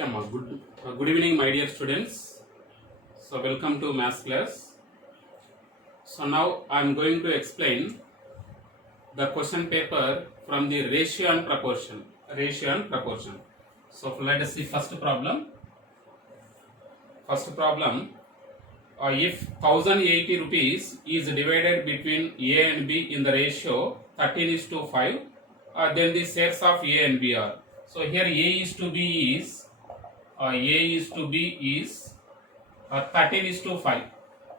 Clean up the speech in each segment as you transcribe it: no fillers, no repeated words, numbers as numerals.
Okay, ma. Good evening, my dear students. So, welcome to maths class. So, now I am going to explain the question paper from the ratio and proportion. Ratio and proportion. So, let us see first problem. First problem. If 1080 rupees is divided between A and B in the ratio 13:5, then the shares of A and B are. So, here A is to B is 13:5.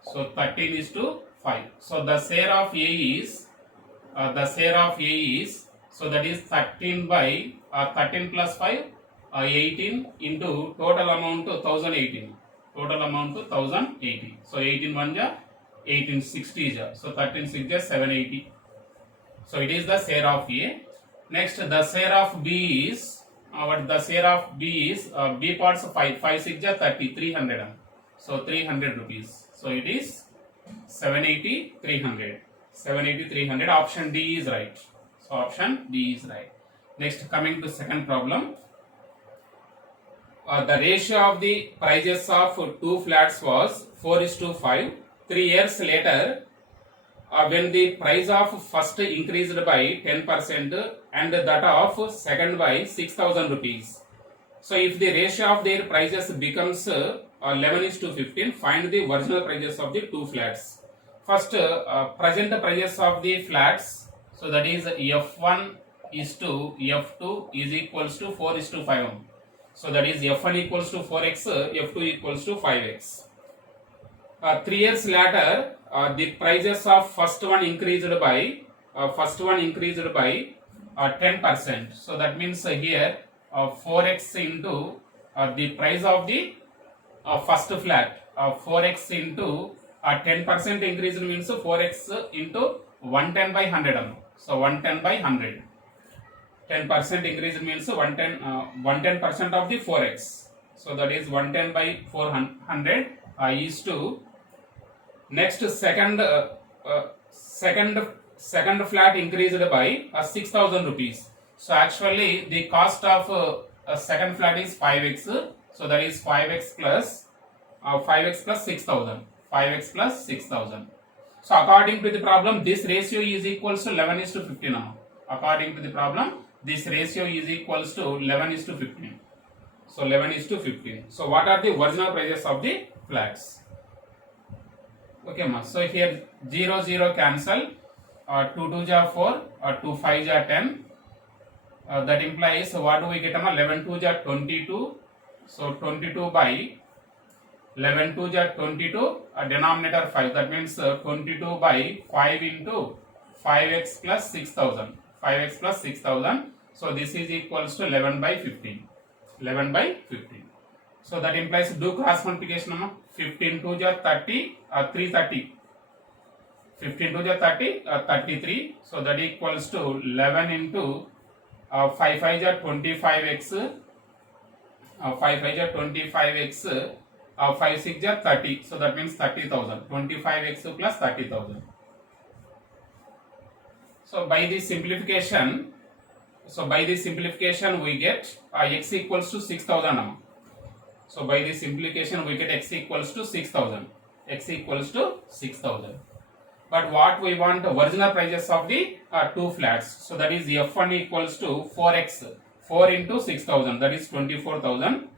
So 13:5. So the share of A is so that is 13 by 13 plus 5 18 into total amount to 1018. Total amount to 1080. So 18 1 ja 1860 ja. So 13 6 ja 780. So it is the share of A. Next the share of B is what the share of B is B parts 5 6 ja 30 300. So 300 rupees. So it is 780 300. 780 300. Option D is right. So option D is right. Next, coming to second problem. The ratio of the prices of two flats was 4:5. 3 years later, when the price of first increased by 10% and that of second by 6,000 rupees. So if the ratio of their prices becomes 11:15, find the original prices of the two flats. First, present prices of the flats. So that is F1 is to F2 is equals to 4:5. So that is F1 equals to 4x, F2 equals to 5x. 3 years later, the prices of first one increased by 10%. So that means here 4x into the price of the first flat. 4x into 10% increase means 4x into 110 by 100. So 110 by 100. 10% increase means 110% of the 4x. So that is 110 by 400 is to next second flat increased by 6,000 rupees. So actually the cost of second flat is 5x. So that is 5x plus 6,000. 5x plus 6,000. So according to the problem, this ratio is equals to 11:15 now. According to the problem, this ratio is equals to 11:15. So 11:15. So what are the original prices of the flats? Okay, ma. So here 0 0 cancel. 2 2 ja 4, 2 5 ja 10. That implies what do we get? 11 2 ja 22. So 22 by 11 2 ja 22. Denominator 5. That means 22 by 5 into 5x plus 6,000. 5x plus 6,000. So this is equals to 11 by 15. 11 by 15. So that implies do cross multiplication. 15 2 ja 30. 330. 15 2 ja 30. 33. So that equals to 11 into 5 5 ja 25x. 5 5 ja 25x. 5 6 ja 30. So that means 30,000. 25x plus 30,000. So by this simplification, we get x equals to 6,000. So by this simplification we get x equals to 6,000. X equals to 6,000. But what we want original prices of the two flats. So that is F1 equals to 4x. 4 into 6,000. That is 24,000.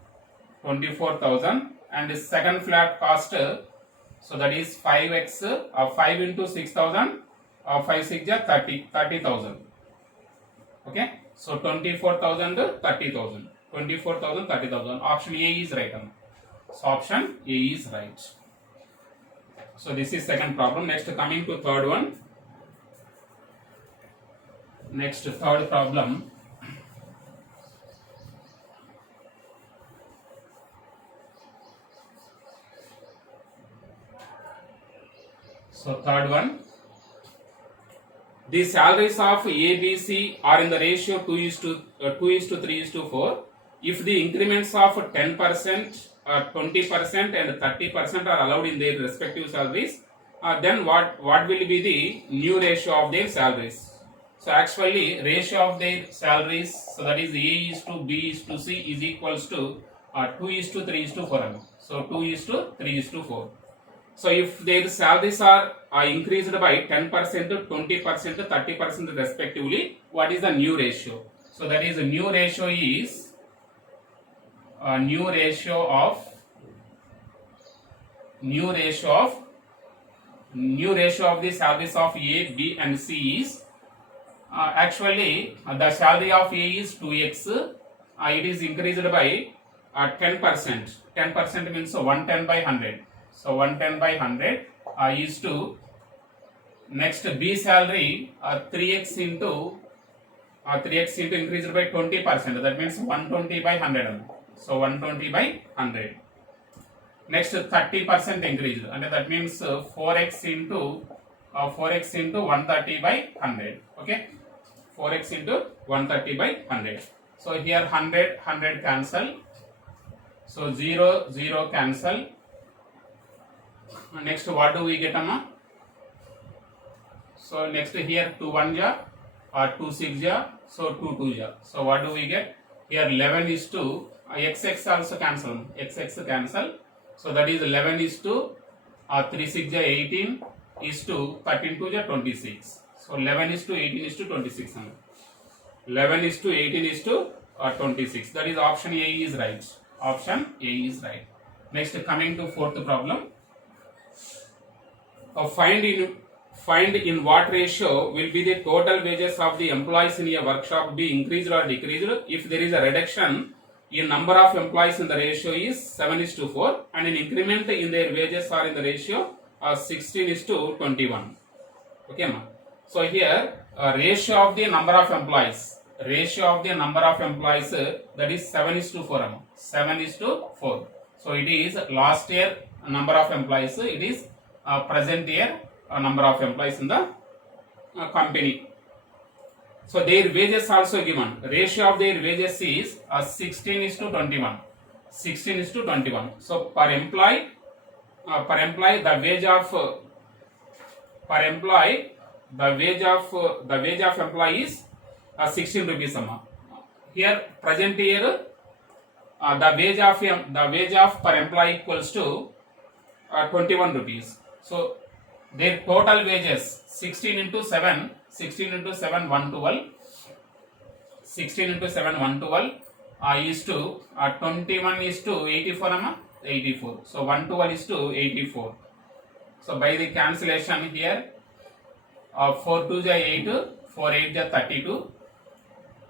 24,000. And the second flat cost. So that is 5x. 5 into 6,000. 5 6 ja 30. 30,000. Okay. So 24,000 30,000. 24,000 30,000. Option A is right. So option A is right. So this is second problem. Next, coming to third one. Next, third problem. So third one. The salaries of A, B, C are in the ratio 2:3:4. If the increments of 10%, 20% and 30% are allowed in their respective salaries, then what will be the new ratio of their salaries? So actually ratio of their salaries, so that is A is to B is to C is equals to 2 is to 3 is to 4 అన్న. So 2 is to 3 is to 4. So if their salaries are increased by 10%, 20%, 30% respectively, what is the new ratio? So that is the new ratio is new ratio of the salaries of A, B and C is actually the salary of A is 2x. It is increased by 10%. 10% means 110 by 100. So 110 by 100 is to next B salary 3x into increased by 20%. That means 120 by 100. So 120 by 100. Next 30% increase, and that means 4x into 130 by 100. Okay, 4x into 130 by 100. So here 100 cancel. So 0 cancel. Next what do we get, amma? So next here 2 1 ja or 2 6 ja, so 2 2 ja. So what do we get? Here 11 is to xx also cancel. Xx cancel. So that is 11 is to 3 6 ja 18 is to 13 2 ja 26. So 11 is to 18 is to 26. 11 is to 18 is to 26. That is option A is right. Option A is right. Next, coming to fourth problem. Find in what ratio will be the total wages of the employees in a workshop be increased or decreased if there is a reduction in number of employees in the ratio is 7:4 and an increment in their wages are in the ratio 16:21. Okay, ma. So here ratio of the number of employees. That is 7:4. 7:4. So it is last year number of employees. It is present year number of employees in the company. So their wages also given. Ratio of their wages is 16:21. 16:21. So per employee the wage of employee is 16 rupees. Here present year the wage of per employee equals to 21 rupees. So their total wages 16 into 7 112. 16 into 7 112 is to 21 is to 84. 84. So 112 is to 84. So by the cancellation here 4 2 ja 8, 4 8 ja 32.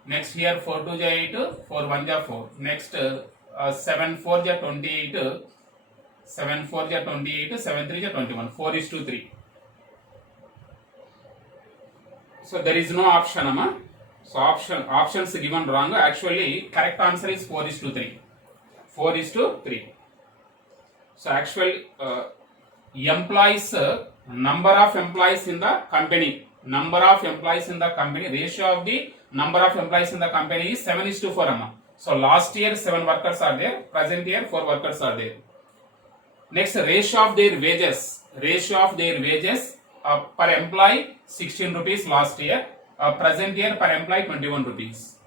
Next here 4 2 ja 8, 4 1 ja 4. Next 7 4 ja 28, 7 4 ja 28, 7 3 ja 21. 4 is to 3. So there is no option, amma. So options given wrong. Actually correct answer is 4:3. 4:3. So actually employees number of employees in the company. Ratio of the number of employees in the company is 7:4, amma. So last year 7 workers are there. Present year 4 workers are there. Next, ratio of their wages per employee 16 rupees last year. Present year per employee 21 rupees.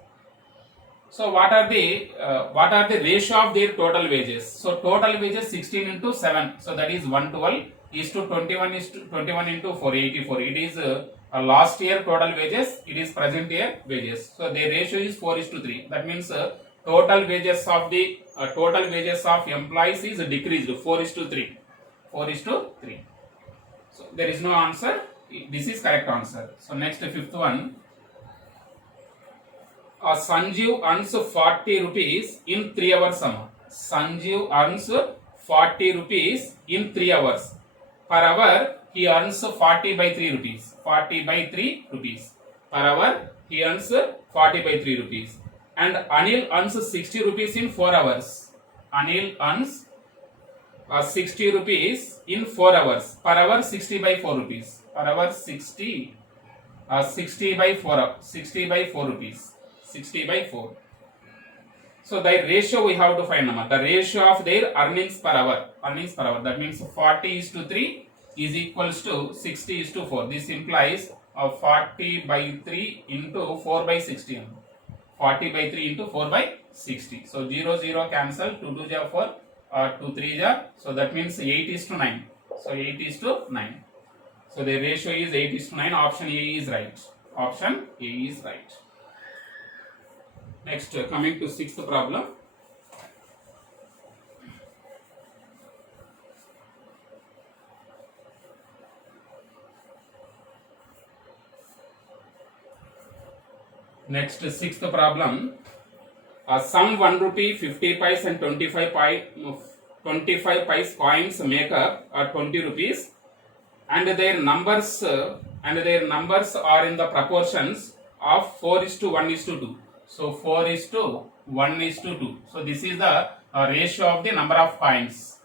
So what are the ratio of their total wages? So total wages 16 into 7. So that is 112 is to 21 is to 21 into 484. It is last year total wages. It is present year wages. So their ratio is 4:3. That means total wages of employees is decreased 4:3. 4:3. So there is no answer. This is correct answer. So next, fifth one. Sanjeev earns 40 rupees in 3 hours. Sanjeev earns 40 rupees in 3 hours. Per hour he earns 40 by 3 rupees. 40 by 3 rupees. Per hour he earns 40 by 3 rupees. And Anil earns 60 rupees in 4 hours. Anil earns 60 rupees in 4 hours. Per hour 60 by 4 rupees. Per hour 60 by 4 rupees. 60 by 4. So the ratio we have to find, the ratio of their earnings per hour. That means 40:3 is equals to 60:4. This implies 40 by 3 into 4 by 60. 40 by 3 into 4 by 60. So 0 0 cancel, 2 2 ja 4, 2 3 ja, so that means 8 is to 9. So 8 is to 9. So the ratio is 8 is to 9. Option A is right. Option A is right. Next, coming to sixth problem. Next, sixth problem. Some 1 rupee, 50 paise and 25 paise coins make up 20 rupees, and their numbers are in the proportions of 4:1:2. So 4:1:2. So this is the ratio of the number of coins.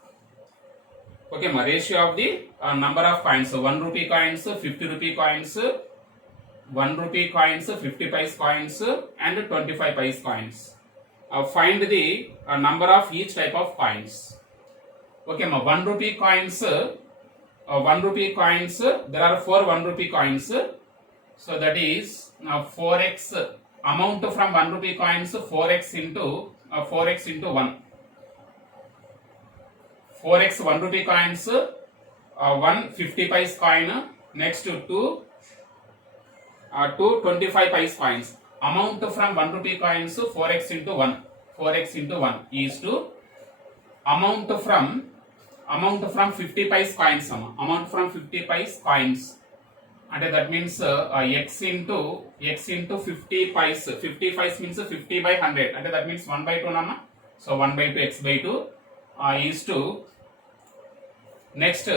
Okay, ratio of the number of coins. So 1 rupee coins, 50 rupee coins, 1 rupee coins, 50 paise coins, and 25 paise coins. Find the number of each type of coins. Okay, 1 rupee coins. 1 rupee coins. There are 4 1 rupee coins. So that is 4x amount from 1 rupee coins, 4x into 1. 4x 1 rupee coins, 1 50 paise coin, next to 2 25 paise coins. Amount from 1 rupee coins, 4x into 1. 4x into 1 is to amount from 50 paise coins. Amount from 50 paise coins. And that means x into 50 paise. 50 paise means 50 by 100. And that means 1 by 2 nama. So 1 by 2 x by 2 is to next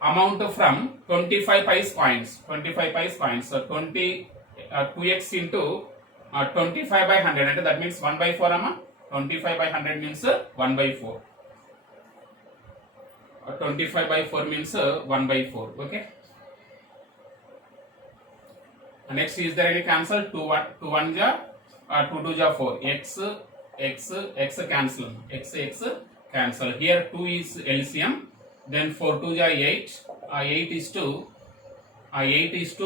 amount from 25 paise coins. 25 paise coins. So 2x into 25 by 100. And that means 1 by 4 nama. 25 by 100 means 1 by 4. 25 by 4 means 1 by 4. Okay. Next, is there any cancel? 2 1 ja, 2 2 ja 4. X cancel. X cancel. Here 2 is LCM. Then 4 2 ja 8. 8 is to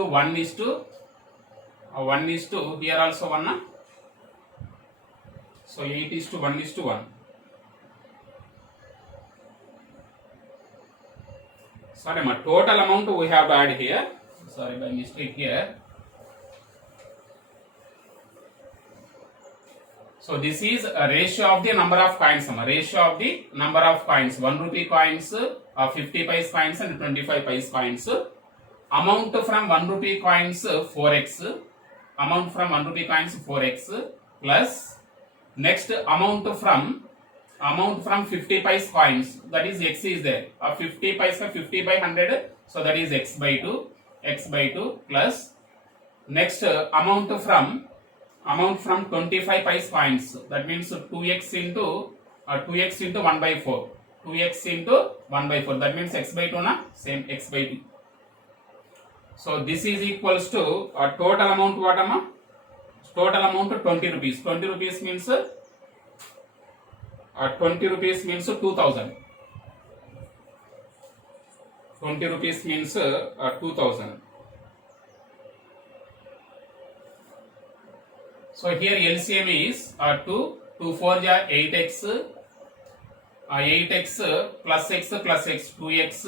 1 is to 1 is to here also 1. So 8 is to 1 is to 1. Sorry, my total amount we have to add here. Sorry, by mistake here. So this is a ratio of the number of coins. Ratio of the number of coins. 1 rupee coins, 50 paise coins, and 25 paise coins. Amount from 1 rupee coins 4x. Amount from 1 rupee coins 4x plus next amount from 50 paise coins, that is x is there. 50 paise 50 by 100, so that is x by 2 plus next amount from 25 paise coins, that means 2x into 1 by 4. 2x into 1 by 4, that means x by 2 na same x by 2. So this is equals to total amount what amma? Total amount 20 rupees. 20 rupees means 2000. 20 rupees means 2000. So here LCM is 2 4 ja 8x, 8x plus x 2x,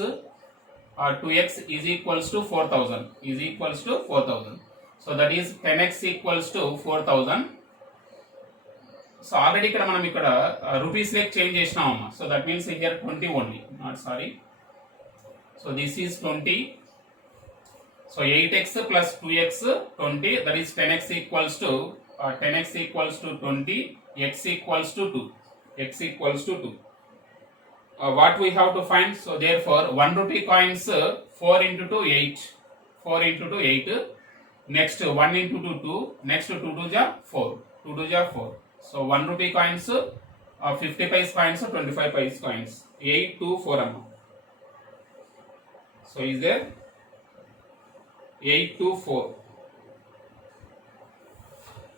2x is equals to 4000. So that is 10x equals to 4000. So already ఇక్కడ మనం ఇక్కడ rupees like change చేసినామమ్మా. So that means here 20 only, not sorry. So this is 20. So 8x plus 2x 20, that is 10x equals to 20, x equals to 2. What we have to find? So therefore 1 rupee coins 4 into 2 8. 4 into 2 8. Next 1 into 2 2. Next 2 2 ja 4. 2 2 ja 4. So 1 rupee coins 50 paise coins 25 paise coins. 8 2 4 amma. So is there 8 2 4.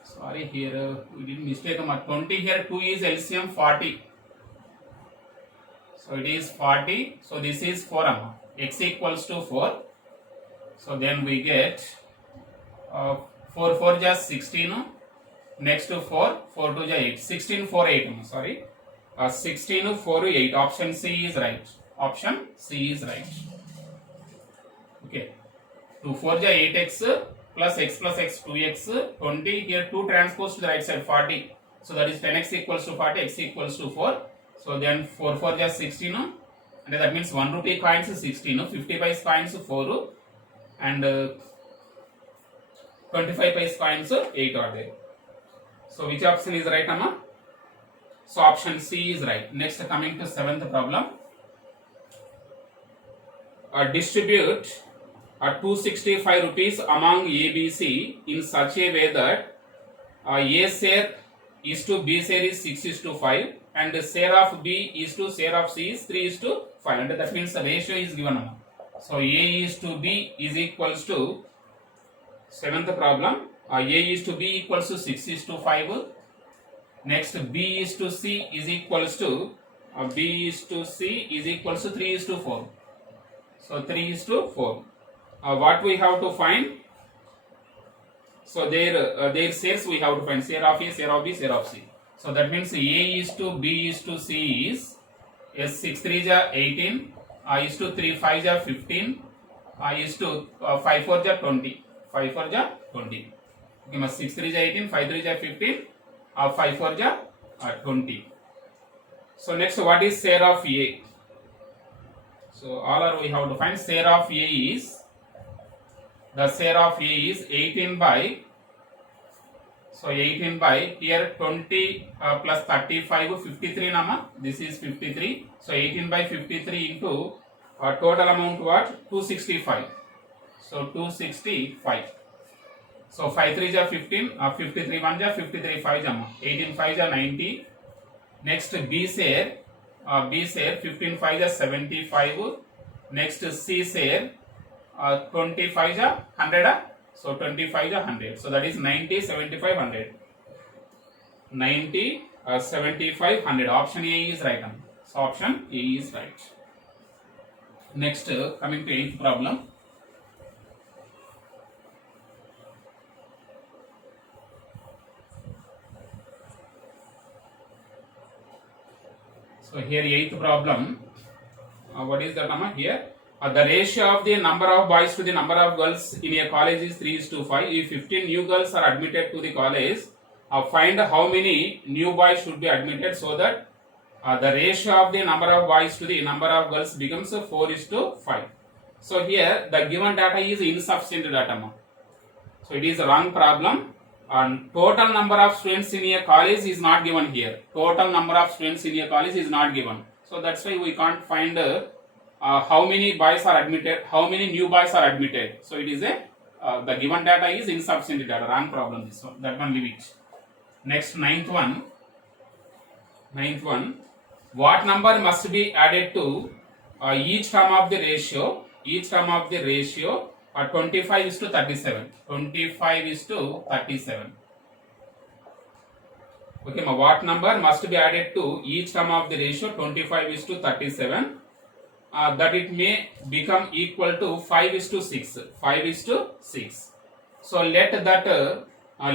Sorry, here we did mistake. 20 here 2 is LCM 40. So it is 40. So this is 4 amma. X equals to 4. So then we get 4 4 just 16. Next 4, 4 to 8, 16, 4, 8. Sorry, 16, 4, 8. Option C is right. Option C is right. Okay. 2 4 ja 8x plus x 2x 20. Here 2 transpose to the right side 40. So that is 10x equals to 40, x equals to 4. So then 4 4 ja 16. And that means 1 rupee coins 16, 50 paise coins 4, and 25 paise coins 8 are there. So which option is right, Amma? So option C is right. Next, coming to seventh problem. Distribute 265 rupees among ABC in such a way that A share is to B share is 6:5 and share of B is to share of C is 3:5, and that means the ratio is given. So A is to B is equals to, seventh problem, A is to B equals to 6:5. Next, B is to C is equals to B is to C is equals to 3:4. So 3:4. What we have to find? So their shares we have to find, share of A, share of B, share of C. So that means A is to B is to C is 6 3 ja 18, is to 3 5 ja 15, is to 5 4 ja 20, 5 4 ja 20. Okay, 6 3 ja 18, 5 3 ja 15, 5 4 ja 20. So next, what is share of A? So all are we have to find. Share of A is, the share of A is 18 by, so 18 by here 20 plus 35 53 nama, this is 53. So 18 by 53 into total amount what? 265. So 265. So 5 3 ja 15, 53 1 ja 53 5 ja 18 5 ja 90. Next B share, 15 5 ja 75. Next C share, 25 ja 100. So 25 ja 100. So that is 90 75 100. 90 75 100. Option A is right. So option A is right. Next, coming to eighth problem. So here eighth problem, what is that number here? The ratio of the number of boys to the number of girls in a college is 3:5. If 15 new girls are admitted to the college, find how many new boys should be admitted so that the ratio of the number of boys to the number of girls becomes 4:5. So here the given data is insufficient data. So it is a wrong problem. And total number of students in a college is not given here. Total number of students in a college is not given. So that's why we can't find how many boys are admitted, how many new boys are admitted. So it is a the given data is insufficient data. Wrong problem this one. That one leave it. Next, ninth one. What number must be added to each term of the ratio? Each term of the ratio 25:37. 25:37. Okay, what number must be added to each term of the ratio 25:37? That it may become equal to 5:6. 5:6. So let that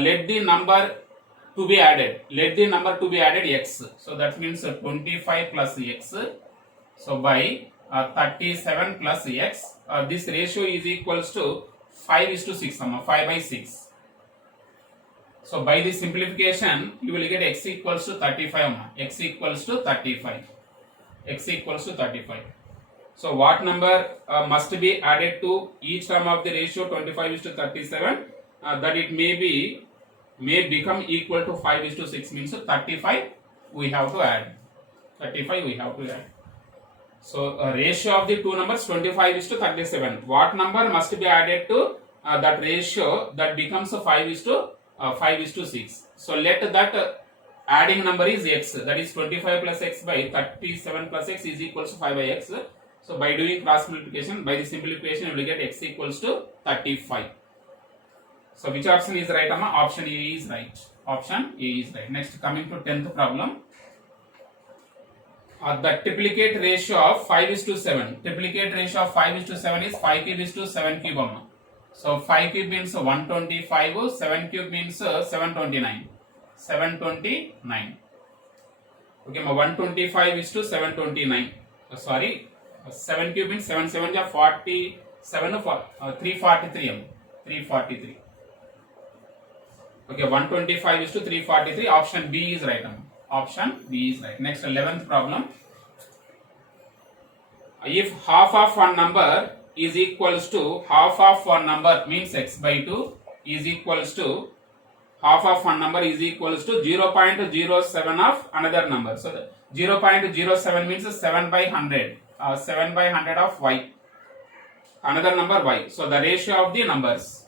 let the number to be added. Let the number to be added x. So that means 25 plus x. So by 37 plus x, this ratio is equals to 5:6, 5/6. So by the simplification, you will get x equals to 35, x equals to 35, x equals to 35. So what number must be added to each term of the ratio 25:37, that it may become equal to 5:6, means 35 we have to add. 35 we have to add. So ratio of the two numbers 25:37. What number must be added to that ratio that becomes 5:6? So let that adding number is x. That is 25 plus x by 37 plus x is equals to 5 by x. So by doing cross multiplication, by the simplification, you will get x equals to 35. So which option is right, Amma? Option A is right. Option A is right. Next, coming to 10th problem. The triplicate ratio of 5:7. Triplicate ratio of 5:7 is 5 cube is to 7 cube, Amma. So 5 cube means 125, 7 cube means 729. 729. Okay, 125 is to 729. Sorry, 7 cube means 7 7 ja 47 for 343 343. Okay, 125 is to 343. Option B is right. Option B is right. Next, 11th problem. If half of one number is equals to half of one number means x by 2 is equals to half of one number is equals to 0.07 of another number. So the 0.07 means 7 by 100. 7 by 100 of y. Another number y. So the ratio of the numbers.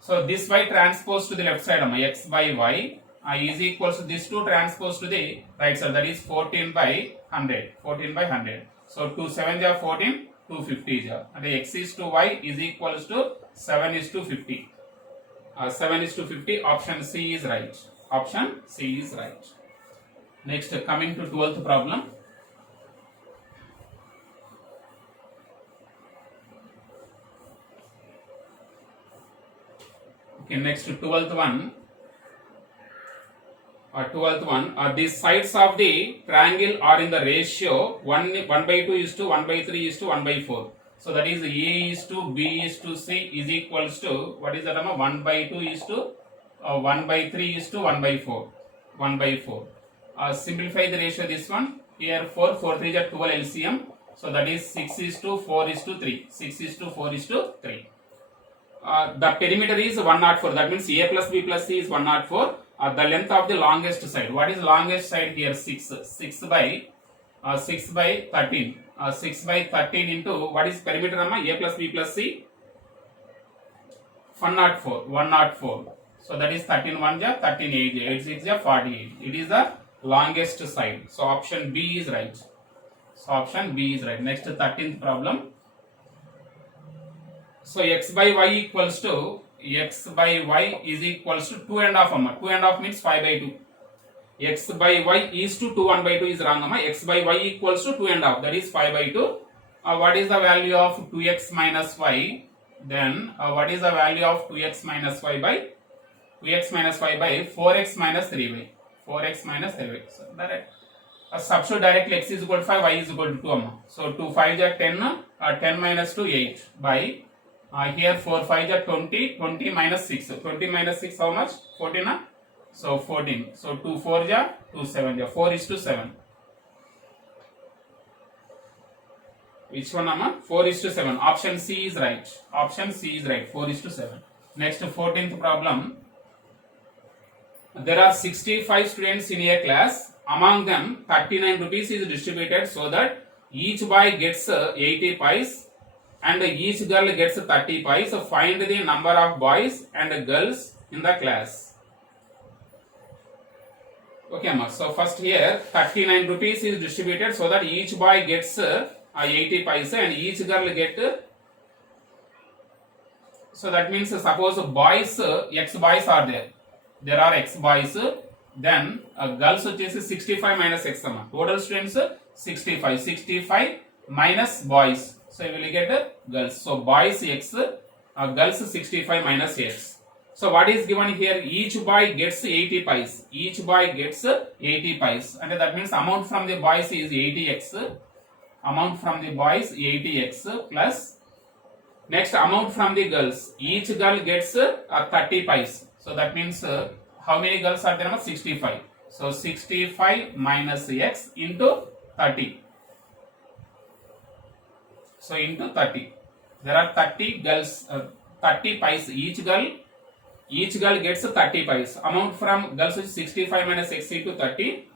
So this y transposed to the left side, x by y is equals to this 2 transposed to the right side, that is 14 by 100. 14 by 100. So 2 7 are 14, 250 and x is to y is equals to 7 is to 50. 7 is to 50. Option C is right. Option C is right. Next, coming to 12th problem. Okay, next 12th one. 12th one. The sides of the triangle are in the ratio 1 by 2 is to 1 by 3 is to 1 by 4. So that is A is to B is to C is equals to, what is that? 1 by 2 is to 1 by 3 is to 1 by 4. 1 by 4. Simplify the ratio this one. Here 4, 4 3 is 12 LCM. So that is 6 is to 4 is to 3. 6 is to 4 is to 3. The perimeter is 104. That means A plus B plus C is 104. The length of the longest side. What is longest side here? 6. 6 by 13. 6 by 13 into what is perimeter? A plus B plus C? 104. 104. So that is 13 1 ja 13 8 ja 8 6 ja 48. It is the longest side. So option B is right. So option B is right. Next 13th problem. So x by y equals to x by y is equals to 2 and half. 2 and half means 5 by 2. X by y is to 2 1 by 2 is wrong. X by y equals to 2 and half. That is 5 by 2. What is the value of 2x minus y? Then what is the value of 2x minus y by 2x minus y by 4x minus 3y. 4x minus 3y. So direct. Substitute directly x is equal to 5, y is equal to 2. So 2 5 is 10. 10 minus 2 8 by here 4 5 is 20. 20 minus 6. 20 minus 6 how much? 14. So 14. So 2 4 is 2 7 is 4 is to 7. Which one, Amma? 4 is to 7. Option C is right. Option C is right. 4 is to 7. Next 14th problem. There are 65 students in a class. Among them 39 rupees is distributed so that each boy gets 80 pies and each girl gets 30 pies. So find the number of boys and girls in the class. Okay, Amma. So first here 39 rupees is distributed so that each boy gets 80 pies and each girl get. So that means suppose boys, x boys are there. There are x boys. Then girls వచ్చేసి 65 minus x అమ్మ. Total students 65. 65 minus boys. So you will get girls. So boys x, girls 65 minus x. So what is given here? Each boy gets 80 pies. Each boy gets 80 pies. And that means amount from the boys is 80x. Amount from the boys 80x plus next amount from the girls. Each girl gets 30 pies. So that means how many girls are there? 65. So 65 minus x into 30. So into 30. There are 30 girls, 30 pies. Each girl gets 30 pies. Amount from girls is 65 minus x into 30.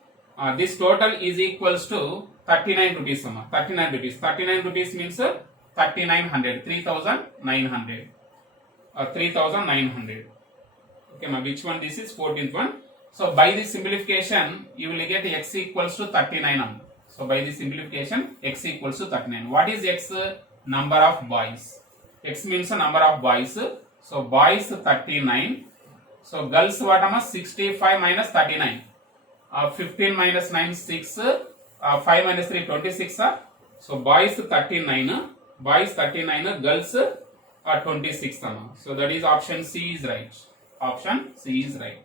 This total is equals to 39 rupees. 39 rupees. 39 rupees means 3900. 3900. 3900. Okay, which one? This is 14th one. So by this simplification, you will get x equals to 39. So by this simplification, x equals to 39. What is x? Number of boys. X means number of boys. So boys 39. So girls what am 65 minus 39. 15 minus 9 6. 5 minus 3 26. So boys 39. Boys 39. Girls 26. So that is option C is right. Option C is right.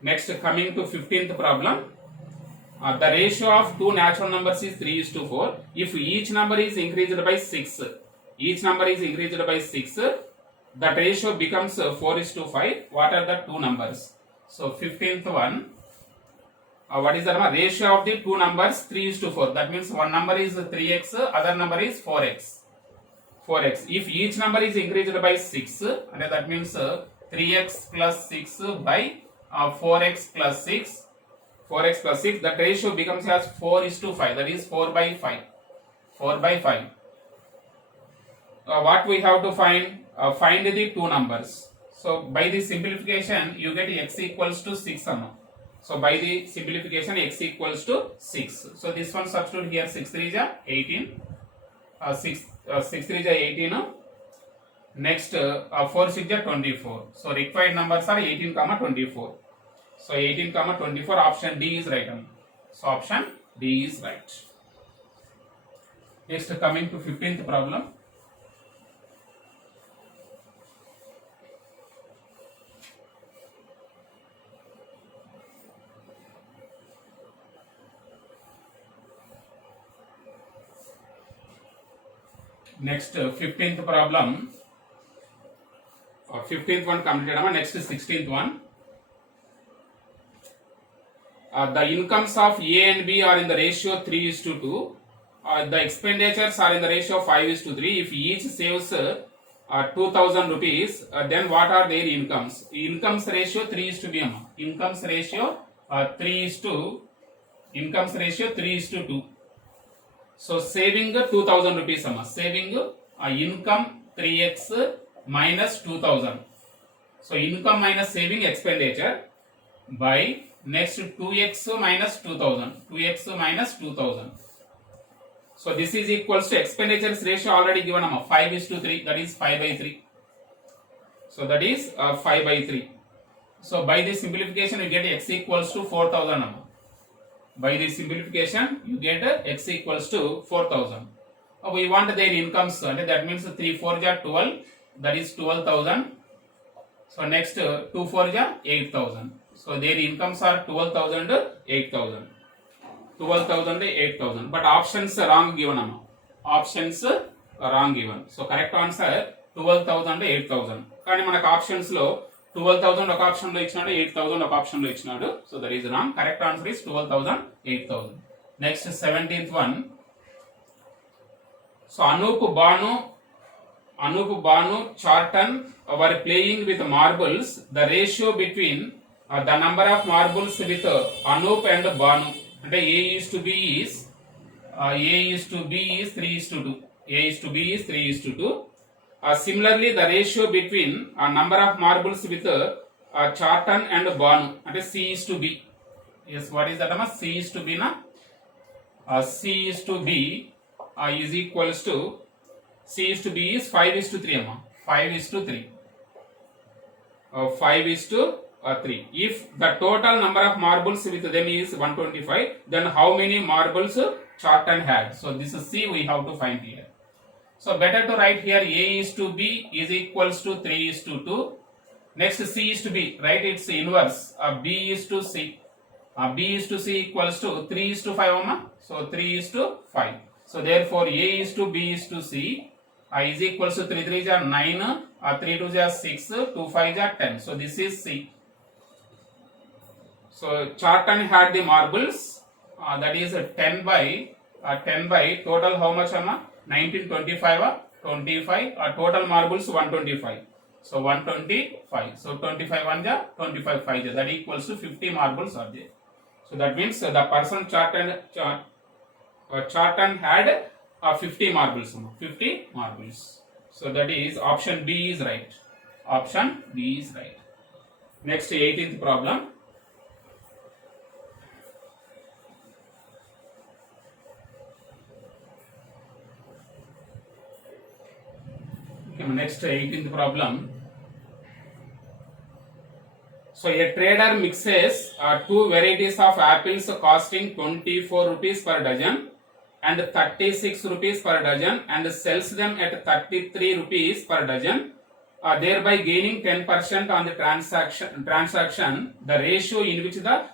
Next, coming to 15th problem. The ratio of two natural numbers is 3:4. If each number is increased by 6, each number is increased by 6, that ratio becomes 4:5. What are the two numbers? So 15th one, what is the ratio of the two numbers? 3:4. That means one number is 3x, other number is 4x. 4x. If each number is increased by 6, and that means 3x plus 6 by 4x plus 6. 4x plus 6, that ratio becomes as 4:5, that is 4 by 5. 4 by 5. What we have to find? Find the two numbers. So by the simplification, you get x equals to 6. So by the simplification, x equals to 6. So this one substitute here, 6 3 is 18. 6 3 is 18. Next, 4 6 is 24. So required numbers are 18, 24. So 18, 24, option D is right. So option D is right. Next, coming to 15th problem. Next, 15th problem. 15th one completed. Next, 16th one. The incomes of A and B are in the ratio 3:2. The expenditures are in the ratio 5:3. If each saves 2,000 rupees, then what are their incomes? Incomes ratio 3:B. Incomes ratio 3:2. So saving 2,000 rupees. Saving income 3x minus 2,000. So income minus saving expenditure by next 2x minus 2000. 2x minus 2000. So this is equals to expenditures ratio already given 5:3, that is 5 by 3. So that is 5 by 3. So by this simplification you get x equals to 4,000. By this simplification you get x equals to 4,000. We want their incomes, and that means 3 4 is 12, that is 12,000. So next 2 4 is 8,000. So their incomes are 12,000, 8,000. 12,000, 8,000. But options are wrong given. Options are wrong given. So correct answer 12,000, 8,000. కానీ మనకు options లో 12,000 ఒక option లో ఇచ్చినాడు, 8,000 ఒక option లో ఇచ్చినాడు. So that is wrong. Correct answer is 12,000, 8,000. Next 17th one. సో అనూప్ బాను చార్టన్ were playing with marbles. The ratio between the number of marbles with Anup and Banu, and A:B is 3:2. A:B is 3:2. Similarly, the ratio between number of marbles with Chartan and Banu, and C:B. Yes, what is that? C:B na? C:B is equals to C:B is 5:3. 5:3. 5:3. If the total number of marbles with them is 125, then how many marbles Chartan had? So this is C we have to find here. So better to write here A:B is equals to 3:2. Next C:B, write its inverse. B:C. B:C equals to 3:5. So 3:5. So therefore A:B:C is equals to 3 3 is 9, 3 2 is 6, 2 5 is 10. So this is C. So Chartan had the marbles, that is 10 by total how much? 19, 25, 25. Total marbles 125. So 125. So 25 1 is 25 5 is, that equals to 50 marbles are there. So that means the person Chartan had 50 marbles. 50 marbles. So that is option B is right. Option B is right. Next 18th problem. Next 18th problem. So a trader mixes two varieties of apples costing 24 rupees per dozen and 36 rupees per dozen and sells them at 33 rupees per dozen. thereby gaining 10% on the transaction, the ratio in which the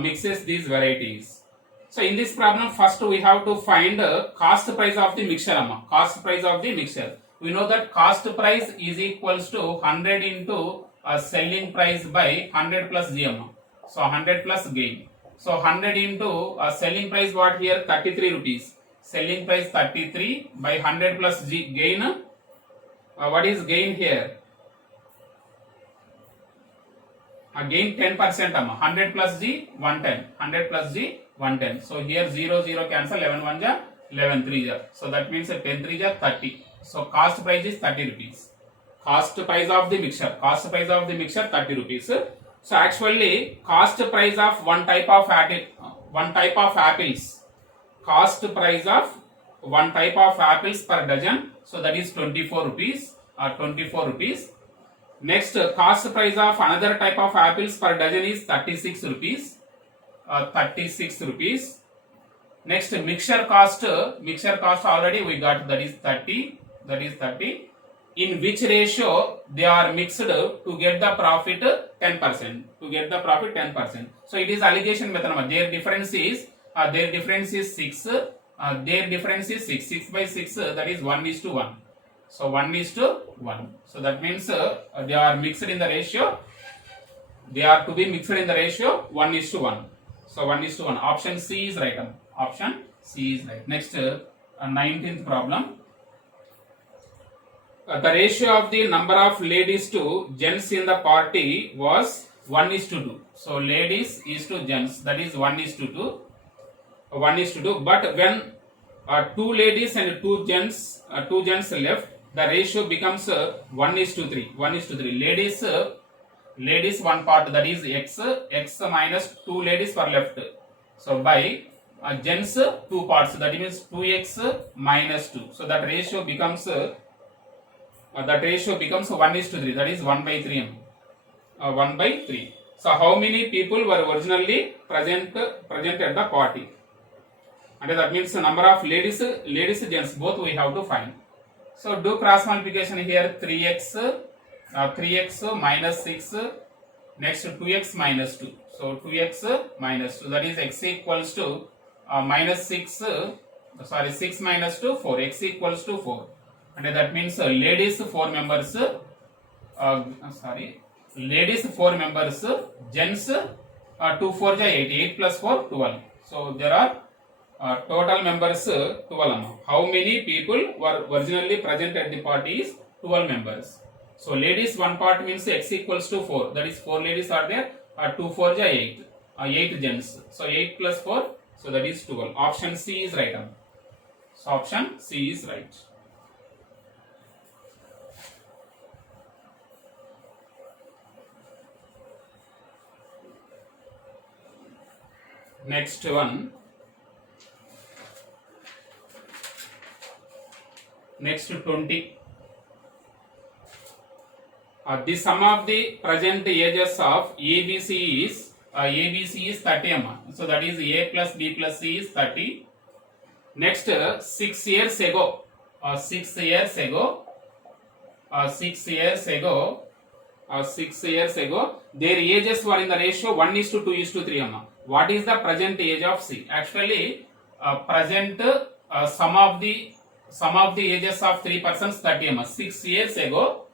mixes these varieties. So in this problem, first we have to find cost price of the mixture. Cost price of the mixture. We know that cost price is equals to 100 into selling price by 100 plus GM. So 100 plus gain. So 100 into selling price, what here, 33 rupees. Selling price 33 by 100 plus gain. What is gain here? Again 10%, 100 plus G 110, 100 plus G 110. So here 0 0 cancel, 11 1 ja 11 3 ja. So that means 10 3 ja 30. So cost price is 30 rupees. Cost price of the mixture. Cost price of the mixture 30 rupees. So actually cost price of one type of apples. Cost price of one type of apples per dozen. So that is 24 rupees. 24 rupees. Next, cost price of another type of apples per dozen is 36 rupees. 36 rupees. Next, mixture cost already we got, that is 30. That is 30. In which ratio they are mixed to get the profit 10%. To get the profit 10%. So it is allegation method. Their difference is 6. Their difference is 6. 6 by 6, that is 1:1. So 1:1. So that means they are mixed in the ratio. They are to be mixed in the ratio 1:1. So 1:1. Option C is right. Option C is right. Next, 19th problem. The ratio of the number of ladies to gents in the party was 1:2. So ladies is to gents, that is 1:2. 1:2. But when 2 ladies and 2 gents left, the ratio becomes 1:3. 1:3. Ladies one part, that is x minus 2 ladies were left. So by gents 2 parts, that means 2x minus 2. So that ratio becomes 1:3. That is 1/3. 1/3. So how many people were originally present at the party? And that means the number of ladies, gents, both we have to find. So do cross multiplication here. 3x minus 6. Next 2x minus 2. So 2x minus 2. That is x equals to minus 6. 6 minus 2, 4. X equals to 4. And that means ladies 4 members. Ladies 4 members. Gents 2 4 ja 8. 8 plus 4 12. So there are total members 12. How many people were originally present at the party is 12 members. So ladies one part means x equals to 4. That is 4 ladies are there. 2 4 ja 8. 8 gents. So 8 plus 4. So that is 12. Option C is right. So option C is right. Next one. Next 20. The sum of the present ages of ABC is 30. So that is A plus B plus C is 30. Next 6 years ago. 6 years ago, their ages were in the ratio 1:2:3. What is the present age of C? Actually, present sum of the ages of 3 persons 30. 6 years ago,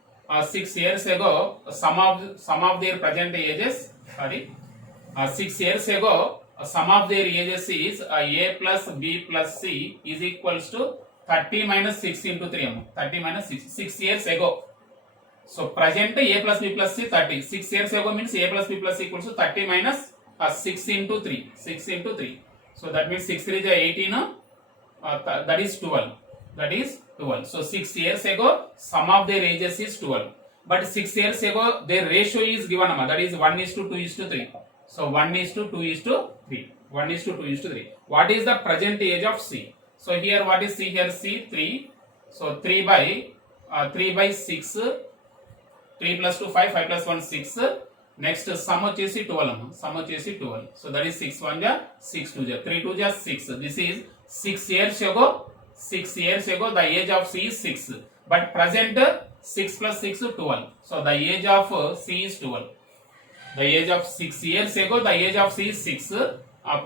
sum of their present ages. 6 years ago, sum of their ages is A plus B plus C is equals to 30 minus 6 into 3. 30 minus 6. 6 years ago. So present A plus B plus C 30. 6 years ago means A plus B plus C equals to 30 minus 6 into 3. 6 into 3. So that means 6 3 is 18. That is 12. That is 12. So 6 years ago, sum of their ages is 12. But 6 years ago, their ratio is given. That is 1:2:3. So 1:2:3. 1:2:3. What is the present age of C? So here what is C here? C 3. So 3 by 6. 3 plus 2 5. 5 plus 1 6. Next sum వచ్చేసి 12. So that is 6 1 ja 6 2 ja 3 2 ja 6. This is 6 years ago. 6 years ago the age of C is 6. But present 6 plus 6 12. So the age of C is 12. The age of 6 years ago, the age of C is 6.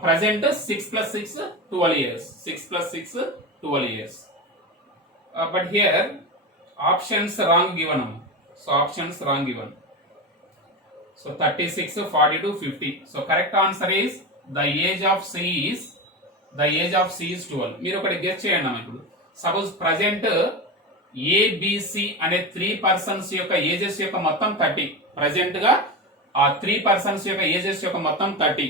Present 6 plus 6 12 years. 6 plus 6 12 years. But here options wrong given. So options wrong given. So 36, 42, 50. So correct answer is the age of C is 12. మీరు ఒకటి guess చేయండి అమ్మా. ఇప్పుడు suppose present ABC అనే 3 persons యొక్క ages యొక్క మొత్తం 30. Present గా ఆ 3 పర్సన్స్ యొక్క ఏజెస్ యొక్క మొత్తం 30.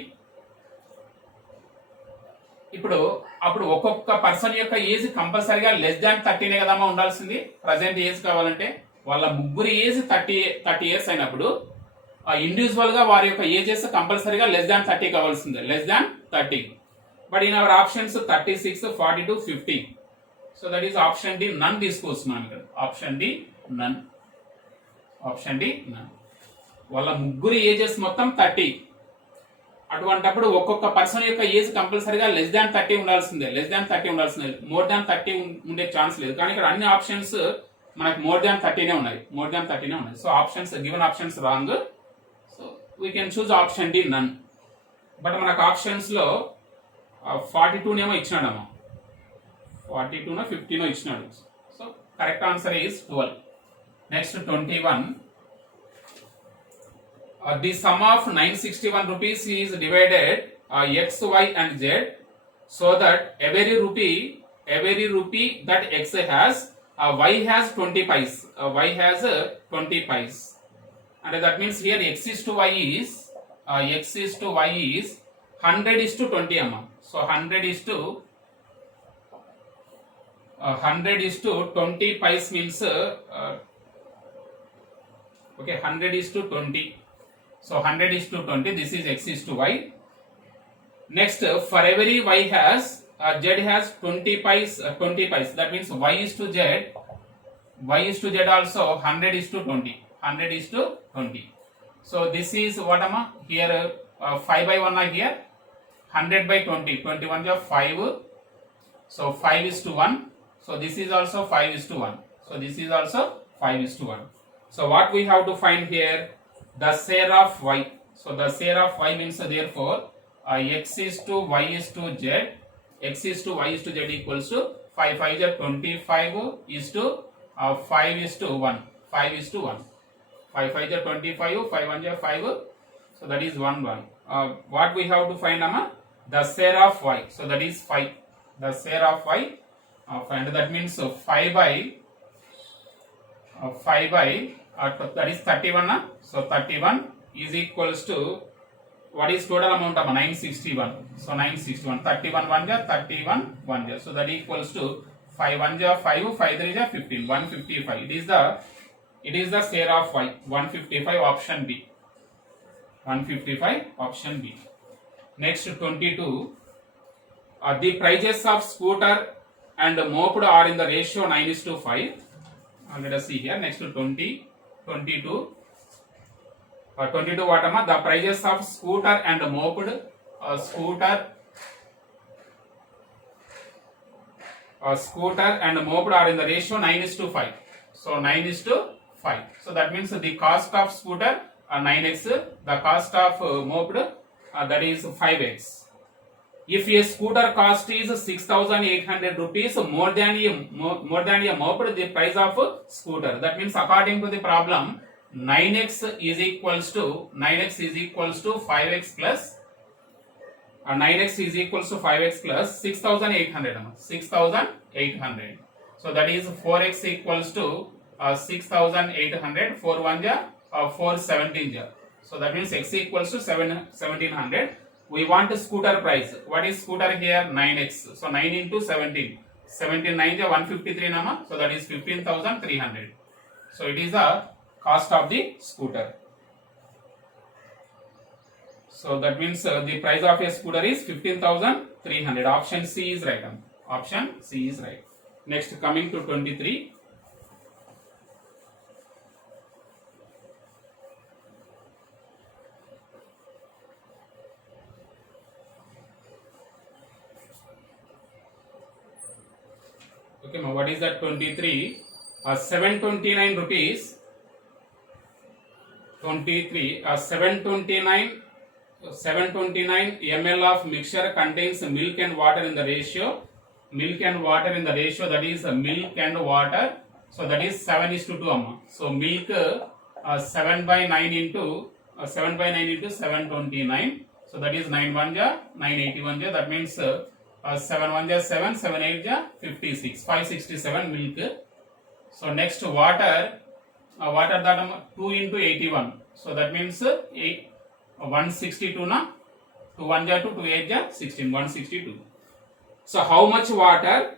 ఇప్పుడు అప్పుడు ఒక్కొక్క పర్సన్ యొక్క ఏజ్ కంపల్సరీగా లెస్ దాన్ 30 కదమ్మా ఉండాల్సింది. ప్రజెంట్ ఏజ్ కావాలంటే వాళ్ళ ముగ్గురు ఏజ్ 30 ఇయర్స్ అయినప్పుడు ఇండివిజువల్ గా వారి యొక్క ఏజెస్ కంపల్సరీగా లెస్ దాన్ 30 కావాల్సిందే. Less than 30. But in our options 36, 42, 50. So that is option D none తీసుకొస్తున్నాను ఇక్కడ. Option D none. Option D none. వాళ్ళ ముగ్గురు ఏజెస్ మొత్తం 30. అటువంటప్పుడు ఒక్కొక్క పర్సన్ యొక్క ఏజ్ కంపల్సరీగా లెస్ దాన్ 30 ఉండాల్సిందే. లెస్ దాన్ 30 ఉండాల్సిందే. మోర్ దాన్ 30 ఉండే ఛాన్స్ లేదు. కానీ ఇక్కడ అన్ని ఆప్షన్స్ మనకు మోర్ దాన్ 30నే ఉన్నాయి. మోర్ దాన్ 30నే ఉన్నాయి. So options given options wrong. So we can choose option D none. But మనకు ఆప్షన్స్ లో 42నేమో ఇచ్చినాడమ్మా. 42నో 50నో ఇచ్చినాడు. So correct answer is 12. Next 21. The sum of 961 rupees is divided x, y and z so that every rupee that x has, y has 20 pies. Y has 20 pies. And that means here x is to y is 100 is to 20 amma. So 100 is to 20 pies means okay, 100 is to 20. So 100 is to 20. This is x is to y. Next, for every y has z has 20 pies. 20 pies. That means y is to z. Y is to z also 100 is to 20. 100 is to 20. So this is what amma here 5 by 1 are here. 100 by 20. 21 is 5. So 5 is to 1. So this is also 5 is to 1. So this is also 5 is to 1. So what we have to find here? The share of y. So the share of y means therefore x is to y is to z. X is to y is to z equals to 5 5 is 25 is to 5 is to 1. 5 is to 1. 5 5 is 25. 5 1 is 5. So that is 1 1. What we have to find amma? The share of y. So that is 5. The share of y. And that means 5 by that is 31. So 31 is equals to what is total amount of 961. So 961. 31 1 ja 31 1 ja. So that equals to 5 1 ja 5, 5 3 ja 15. 155. It is the share of y. 155 option B. 155 option B. Next 22. The prices of scooter and moped are in the ratio 9 is to 5. Let us see here. Next to 22 what amma? The prices of scooter and moped. Scooter and moped are in the ratio 9 is to 5. So 9 is to 5. So that means the cost of scooter 9x, the cost of moped that is 5x. If a scooter cost is 6,800 rupees more than a moped, the price of scooter. That means according to the problem, 9x is equals to 5x plus 9x is equals to 5x plus 6,800. 6,800. So that is 4x equals to 6,800. 4 1 ja 4 17 ja. So that means x equals to 1700. We want scooter price. What is scooter here? 9x. So 9 into 17. 17 9 ja 153 nama. So that is 15,300. So it is the cost of the scooter. So that means the price of a scooter is 15,300. Option C is right. Option C is right. Next, coming to 23. Okay, what is that 23? 729 rupees 23 729 ml of mixture contains milk and water in the ratio that is milk and water, so that is 7:2 amma. So milk 7 by 9 into 729, so that is 9 1 ja 981 ja, that means 7 1 ja 7 7 8 ja 56 567 milk. So next water that 2 into 81, so that means 162 na 2 1 ja 2 2 8 ja 16 162. So how much water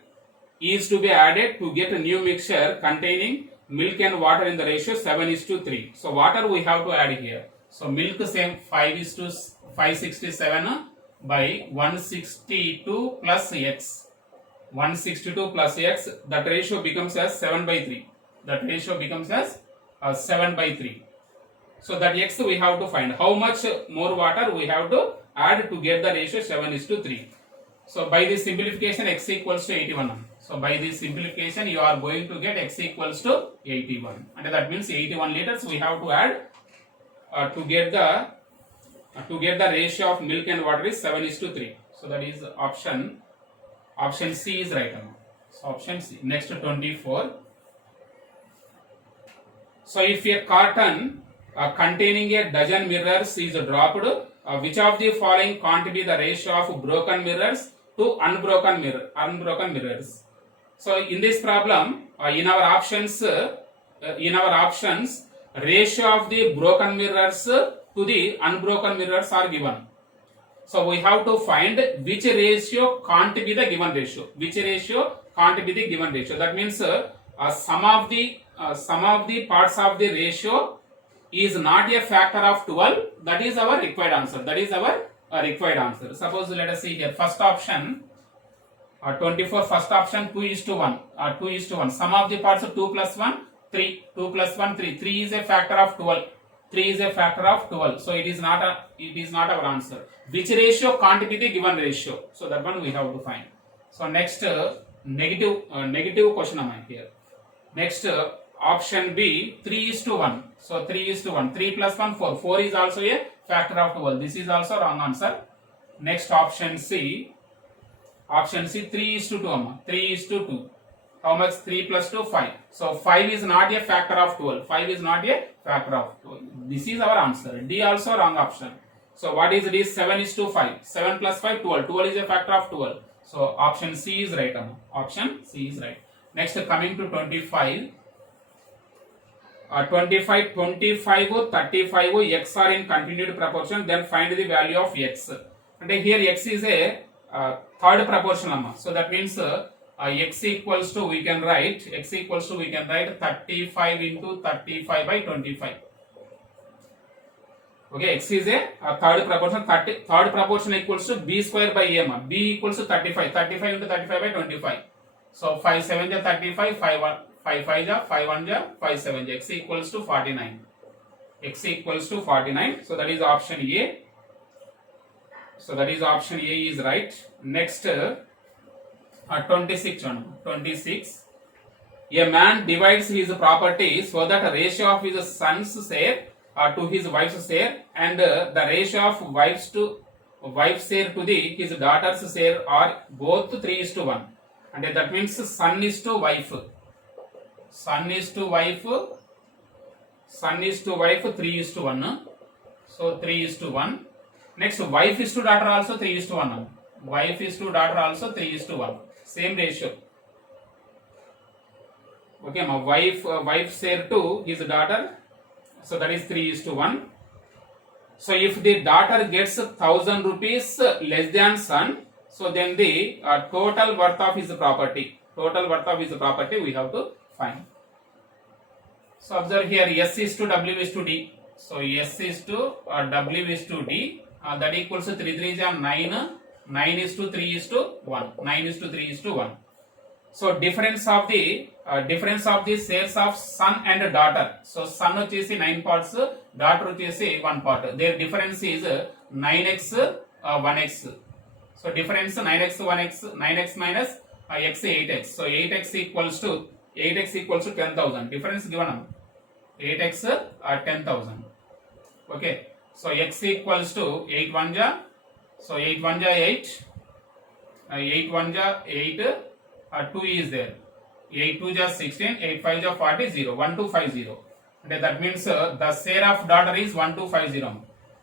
is to be added to get a new mixture containing milk and water in the ratio 7:3? So water we have to add here. So milk same 567 by 162 plus x. 162 plus x, that ratio becomes as 7 by 3. That ratio becomes as 7 by 3. So that x we have to find. How much more water we have to add to get the ratio 7:3? So by this simplification x equals to 81. So by this simplification you are going to get x equals to 81. And that means 81 liters we have to add to get the ratio of milk and water is 7:3. So that is option C is right. So option C. Next 24. So if a carton containing a dozen mirrors is dropped, which of the following can't be the ratio of broken mirrors to unbroken mirrors? So in this problem, in our options, ratio of the broken mirrors to the unbroken mirrors are given. So we have to find which ratio can't be the given ratio. That means some of the parts of the ratio is not a factor of 12. That is our required answer. Suppose let us see here. First option 24. First option 2:1. 2:1. Some of the parts 2 plus 1 3. 2 plus 1 3. 3 is a factor of 12. 3 is a factor of 12. So it is not our answer. Which ratio can't be the given ratio? So that one we have to find. So next negative question am I here. Next option B 3:1. So 3:1. 3 plus 1 4. 4 is also a factor of 12. This is also wrong answer. Next option C 3:2. 3:2. How much? 3 plus 2 5. So 5 is not a factor of 12. 5 is not a factor of 12. This is our answer. D also wrong option. So what is this? 7:5. 7 plus 5 12. 12 is a factor of 12. So option C is right. Option C is right. Next coming to 25. 25, 35 x are in continued proportion, then find the value of x. And here x is a third proportion. So that means x equals to we can write 35 into 35 by 25. Okay, x is a third proportion. Third proportion equals to b square by a. B equals to 35. 35 into 35 by 25. So 5 7 ja 35, 5 5 ja 5 1 ja 5 7 ja. X equals to 49. So that is option A. So that is option A is right. Next 26. A man divides his property so that a ratio of his son's share to his wife's share and the ratio of wife's share to his daughter's share are both 3:1. And that means son is to wife 3:1. So 3:1. Next wife is to daughter also 3:1. Wife is to daughter also 3:1. Same ratio. Okay, my wife share to his daughter. So that is 3:1. So if the daughter gets 1,000 rupees less than son, so then the total worth of his property we have to find. So observe here, S is to W is to D. So S is to W is to D. That equals to 3 3 is 9. 9 is to 3 is to 1. 9 is to 3 is to 1. So difference of the shares of son and daughter. So son వచ్చేసి 9 parts, daughter వచ్చేసి 1 part. Their difference is 9x 1x. So difference 9x 1x, 9x minus x 8x. So 8x equals to 8x equals to 10,000. Difference given. 8x 10,000. Okay. So x equals to 8 1 ja. So 8 1 ja 8. 8 1 ja 8. 2 is there. 8 2 ja 16. 8 5 ja 40. 0. 1250. And that means the share of daughter is 1250.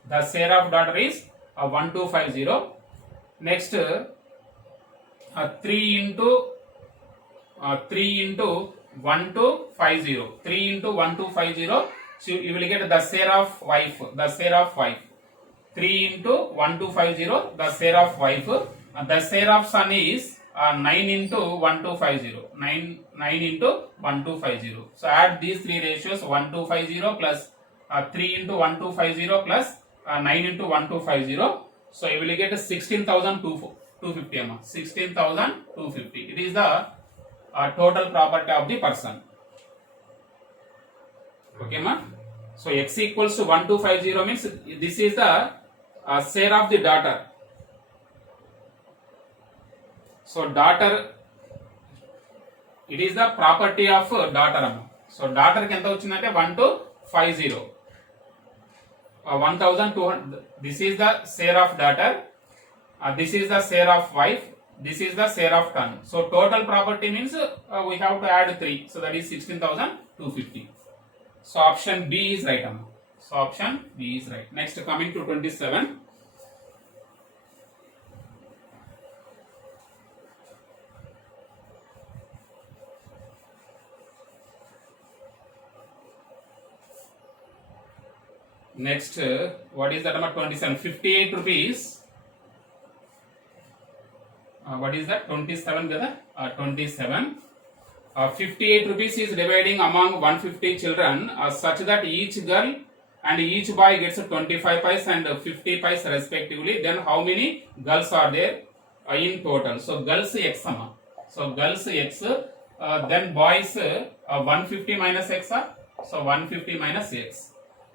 The share of daughter is 1250. Next 3 into 1250. 3 into 1250. So you will get the share of wife. The share of wife. 3 into 1250. The share of wife. The share of son is 9 into 1250. 9 into 1250. So add these three ratios. 1250 plus 3 into 1250 plus 9 into 1250. So you will get 16,250. 16,250. It is the total property of the person. Okay, ma? So x equals to 1250 means this is the share of the daughter. So daughter, it is the property of daughter. So daughter ki enta vachindante 1250. 1,200. This is the share of daughter. This is the share of wife. This is the share of son. So total property means we have to add 3. So that is 16,250. So option B is right. So option B is right. Next, coming to 27. Next, what is that number? 27. 58 rupees. What is that? 27 kada? 27. 58 rupees is dividing among 150 children such that each girl and each boy gets 25 pice and 50 pice respectively. Then how many girls are there in total? So girls x. So girls x. Then boys 150 minus x. So 150 minus x.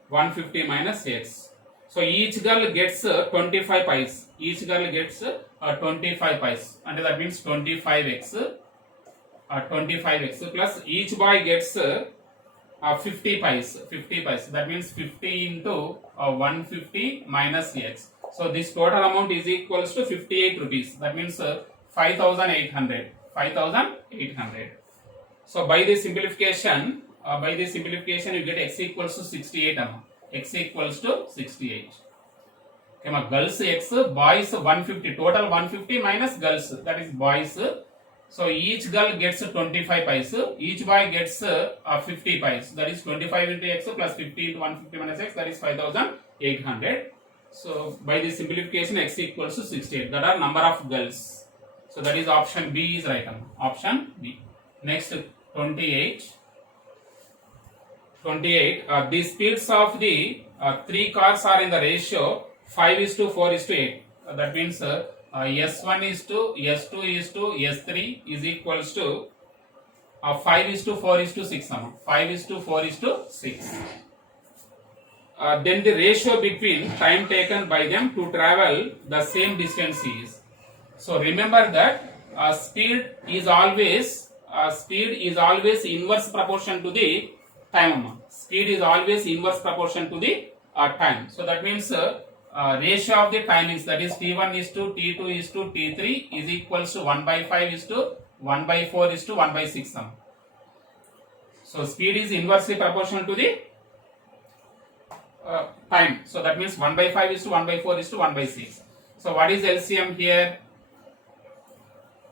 150 minus x. So each girl gets 25 pice. Each girl gets 25 pice. And that means 25x. 25x plus each boy gets 50 pice. 50 pice. That means 50 into 150 minus x. So this total amount is equals to 58 rupees. That means 5,800. 5,800. So by this simplification, you get x equals to 68. X equals to 68. Okay, girls x, boys 150. Total 150 minus girls. That is boys. So each girl gets 25 pice. Each boy gets 50 pice. That is 25 into x plus 50 into 150 minus x. That is 5,800. So by this simplification, x equals to 68. That are number of girls. So that is option B is right. Option B. Next 28. 28. The speeds of the 3 cars are in the ratio 5:4:8. That means S1 is to S2 is to S3 is equals to 5:4:6. 5:4:6. Then the ratio between time taken by them to travel the same distance is. So remember that speed is always inverse proportion to the time. Speed is always inverse proportion to the time. So that means ratio of the timings, that is T1 is to T2 is to T3 is equals to 1/5 is to 1/4 is to 1/6. So speed is inversely proportional to the time. So that means 1/5 is to 1/4 is to 1/6. So what is LCM here?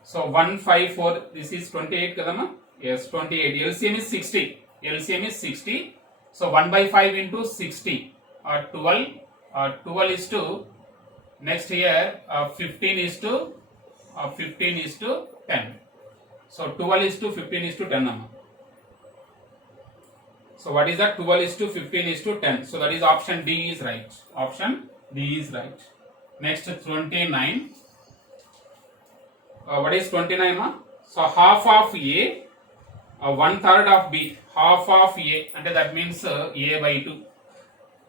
So 154, this is 28 kadama? Yes, 28. LCM is 60. LCM is 60. So 1/5 into 60 12. 12 is to, next here 15 is to 10. So 12 is to 15 is to 10. So what is that? 12 is to 15 is to 10. So that is option D is right. Option D is right. Next 29. What is 29? So half of A, 1/3 of B. Half of A, and that means A by 2.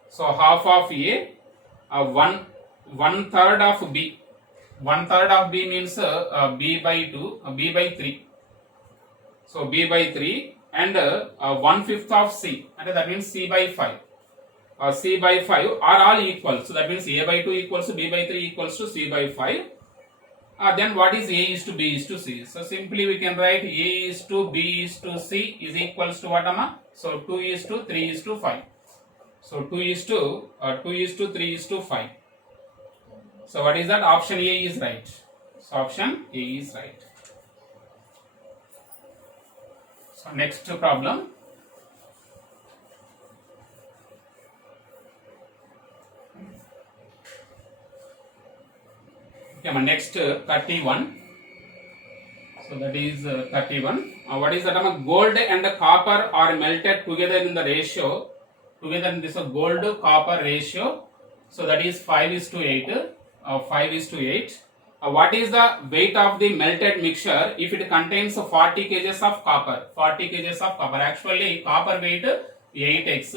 So half of A, 1/3 of B. 1/3 of B means B by 2, B by 3. So B by 3 and 1/5 of C, and that means C by 5. C by 5 are all equal. So that means A by 2 equals to B by 3 equals to C by 5. Then what is A is to B is to C? So simply we can write A is to B is to C is equals to what, Amma? So 2 is to 3 is to 5. So 2 is to 3 is to 5. So what is that? Option A is right. So option A is right. So next problem. Okay, my next 31. So that is 31. What is that? Gold and copper are melted together in the ratio. Together in this gold copper ratio. So that is 5 is to 8. 5 is to 8. What is the weight of the melted mixture if it contains 40 kgs of copper? 40 kgs of copper. Actually, copper weight 8x.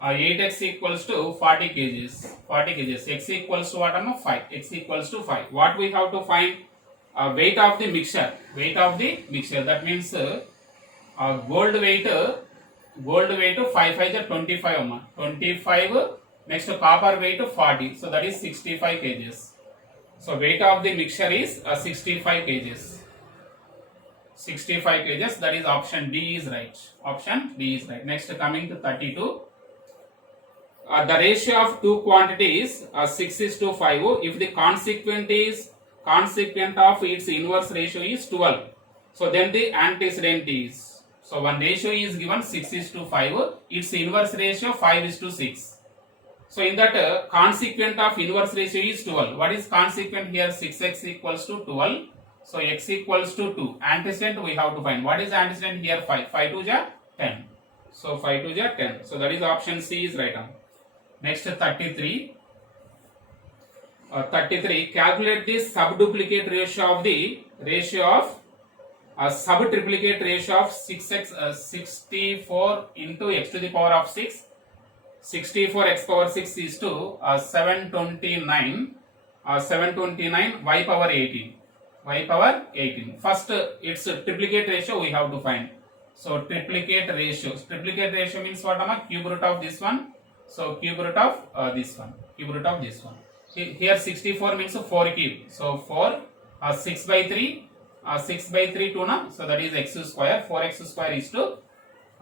8x equals to 40 kgs. 40 kgs. X equals to what? 5. X equals to 5. What we have to find? Weight of the mixture. Weight of the mixture. That means gold weight 5 5 is 25. 25. Next copper weight 40. So that is 65 kgs. So weight of the mixture is 65 kgs. 65 kgs. That is option D is right. Option D is right. Next coming to 32. The ratio of two quantities 6 is to 5 if the consequent of its inverse ratio is 12. So then the antecedent is. So one ratio is given 6 is to 5. Its inverse ratio 5 is to 6. So in that consequent of inverse ratio is 12. What is consequent here? 6x equals to 12. So x equals to 2. Antecedent we have to find. What is antecedent here? 5. 5 to ja 10. So 5 to ja 10. So that is option C is right on. Next 33. 33. Calculate the subduplicate ratio of subtriplicate ratio of 6x 64 into x to the power of 6. 64 x power 6 is to 729. 729 y power 18. Y power 18. First, its triplicate ratio we have to find. So triplicate ratio. Triplicate ratio means what? Cube root of this one. So cube root of this one. Cube root of this one. Here 64 means 4 cube. So 4 6 by 3. 6 by 3 2 na. So that is x square. 4x square is to.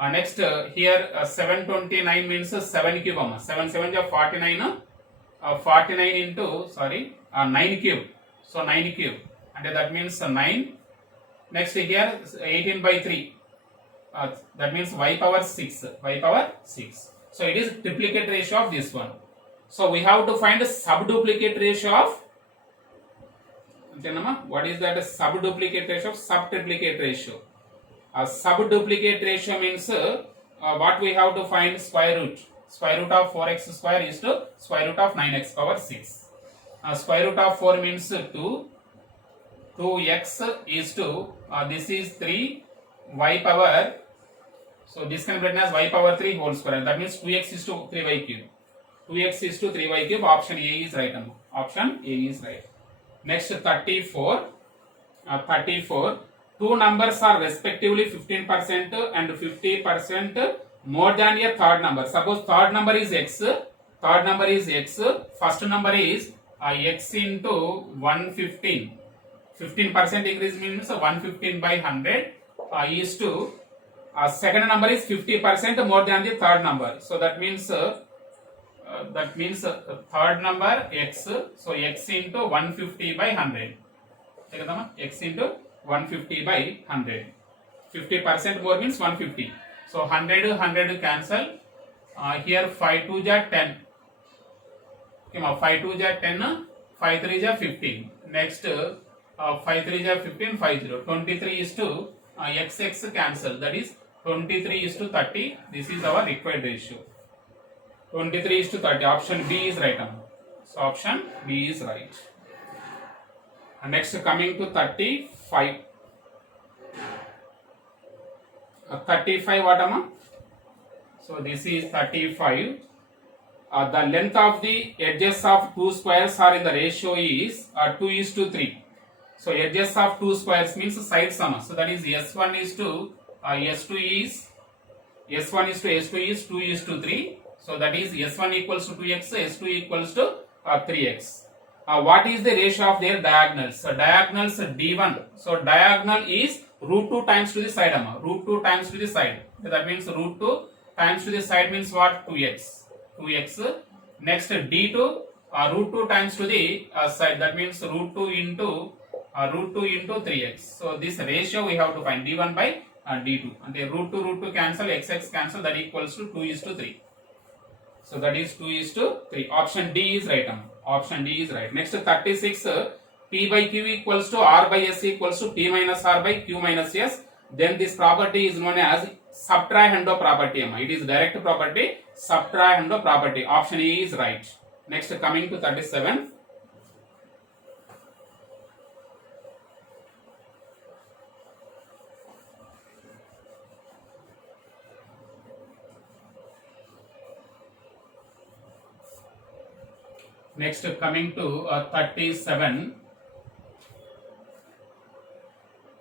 Next here 729 means 7 cube. 7 7 is 49. 49 into 9 cube. So 9 cube. And that means 9. Next here 18 by 3. That means y power 6. Y power 6. So it is triplicate ratio of this one. So we have to find a subduplicate ratio of. What is that? A subduplicate ratio of subtriplicate ratio. A subduplicate ratio means what we have to find? Square root. Square root of 4x square is to square root of 9x power 6. Square root of 4 means 2. 2x is to this is 3 y power. So this can be written as y power 3 whole square. That means 2x is to 3y cube. 2x is to 3y cube. Option A is right. Option A is right. Next 34. 34. Two numbers are respectively 15% and 50% more than a third number. Suppose third number is x. Third number is x. First number is x into 115. 15% increase means 115 by 100 is to second number is 50% more than the third number. So that means third number x. So x into 150 by 100. X into 150 by 100. 50% more means 150. So 100 cancel. Here 5 2 ja 10. 5 2 ja 10. 5 3 ja 15. Next 5 3 ja 15. 5 0. 23 is to x cancel. That is 23 is to 30. This is our required ratio. 23 is to 30. Option B is right. So option B is right. And next coming to 35. 35 what am I? So this is 35. The length of the edges of two squares are in the ratio is 2 is to 3. So edges of two squares means side sum. So that is S1 is to S2 is S1 is to S2 is 2 is to 3. So that is S1 equals to 2x, S2 equals to 3x. What is the ratio of their diagonals? So diagonals D1. So diagonal is root 2 times to the side, root 2 times to the side. So that means root 2 times to the side means what? 2x. 2x. Next D2, root 2 times to the side. That means root 2 into 3x. So this ratio we have to find D1 by D2. And root 2 cancel, x cancel, that equals to 2 is to 3. So that is 2 is to 3. Option D is right. Option D is right. Next 36, P by Q equals to R by S equals to P minus R by Q minus S. Then this property is known as subtrahendo property. It is direct property, subtrahendo property. Option E is right. Next coming to 37. Next coming to 37.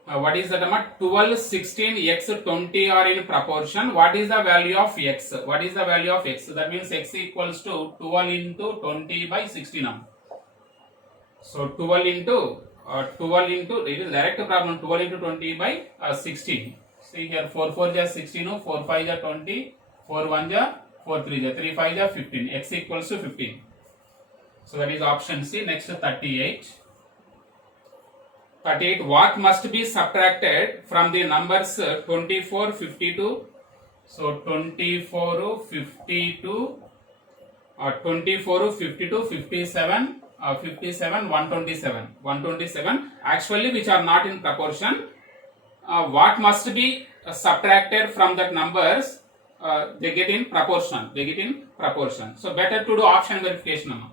What is that? 12, 16, x, 20 are in proportion. What is the value of x? What is the value of x? That means x equals to 12 into 20 by 16. So 12 into it is direct problem. 12 into 20 by 16. See here, 4 4 is 16, 4 5 is 20, 4 1 is 4 3 is 3 5 is 15. X equals to 15. So that is option C. Next 38. 38. What must be subtracted from the numbers 24, 52? So 24, 52, 24, 52, 57, 57, 127. 127. Actually, which are not in proportion. What must be subtracted from that numbers? They get in proportion. They get in proportion. So better to do option verification.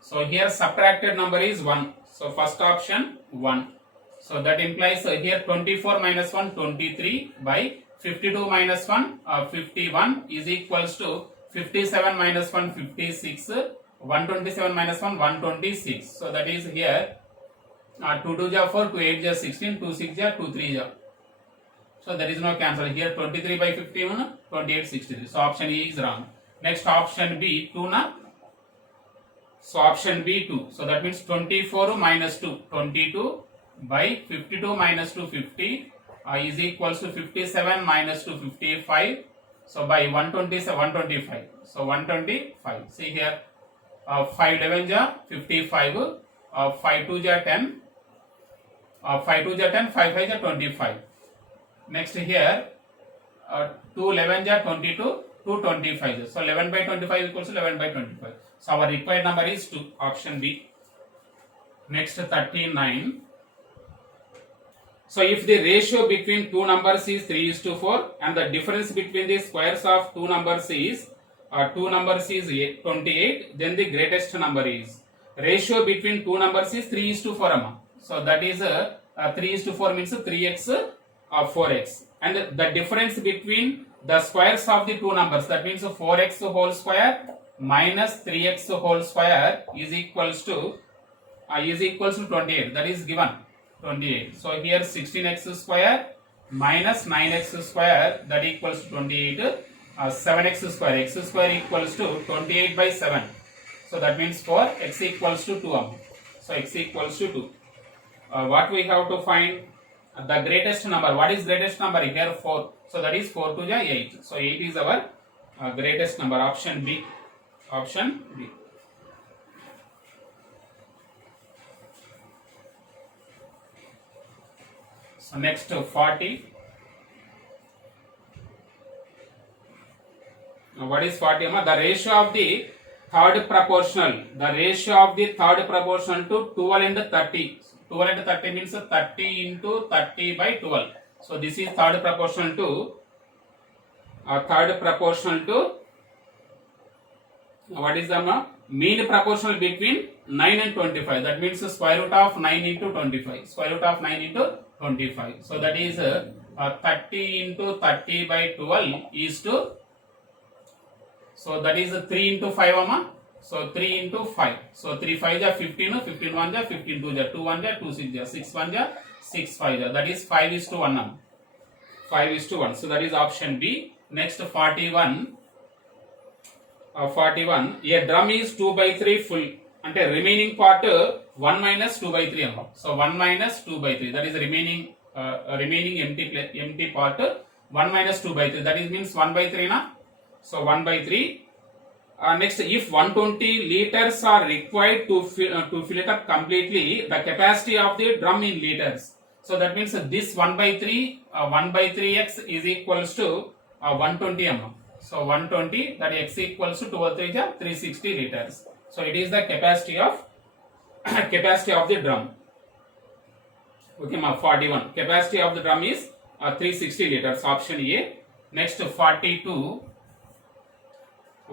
So here subtracted number is 1. So first option 1. So that implies here 24 minus 1 23 by 52 minus 1 51 is equals to 57 minus 1 56, 127 minus 1 126. So that is here 2 2 is 4, 2 8 is 16, 2 6 is 2 3 is. So there is no cancel. Here 23 by 51 28 63. So option E is wrong. Next option B 2 na. So option B 2. So that means 24 minus 2 22 by 52 minus 2 50 is equals to 57 minus 2 55. So by 127 125. So 125. See here 5 11 is 55, 5 2 is 10, 5 2 is 10, 5 5 is 25. Next here 2 11 is 22, 2 25. So 11 by 25 equals to 11 by 25. So our required number is 2, option B. Next 39. So if the ratio between two numbers is 3:4 and the difference between the squares of two numbers is 28, then the greatest number is. Ratio between two numbers is 3:4. So that is 3:4 means 3x 4x. And the difference between the squares of the two numbers, that means 4x whole square minus 3x whole square is equals to 28. That is given 28. So here 16x square minus 9x square, that equals to 28. 7x square, x square equals to 28 by 7. So that means for x equals to 2. So x equals to 2. What we have to find? The greatest number. What is greatest number? Here 4. So that is 4 to the 8. So 8 is our greatest number. Option B. Option B. So next 40. What is 40? The ratio of the third proportional. The ratio of the third proportional to 12 and 30. 12 and 30 means 30 into 30 by 12. So this is third proportional to what is the mean proportional between 9 and 25. That means square root of 9 into 25. Square root of 9 into 25. So that is 30 into 30 by 12 is to, so that is 3 into 5. So 3 into 5. So 3 5 is 15, 15 1 is 15 2 is 2 1 is 2 6 is 6 1 is 6 5 is. That is 5:1. 5:1. So that is option B. Next 41. 41. A drum is 2/3 full. అంటే remaining part 1 minus 2/3 అమ్మ. So 1 minus 2/3. That is remaining empty part 1 minus 2/3. That is means 1/3 na. So 1/3. Next, if 120 liters are required to fill it up completely, the capacity of the drum in liters. So that means this 1/3x is equals to 120 mm. So 120, that x equals to 12 3 360 liters. So it is the capacity of the drum. Okay, 41. Capacity of the drum is 360 liters. Option A. Next 42.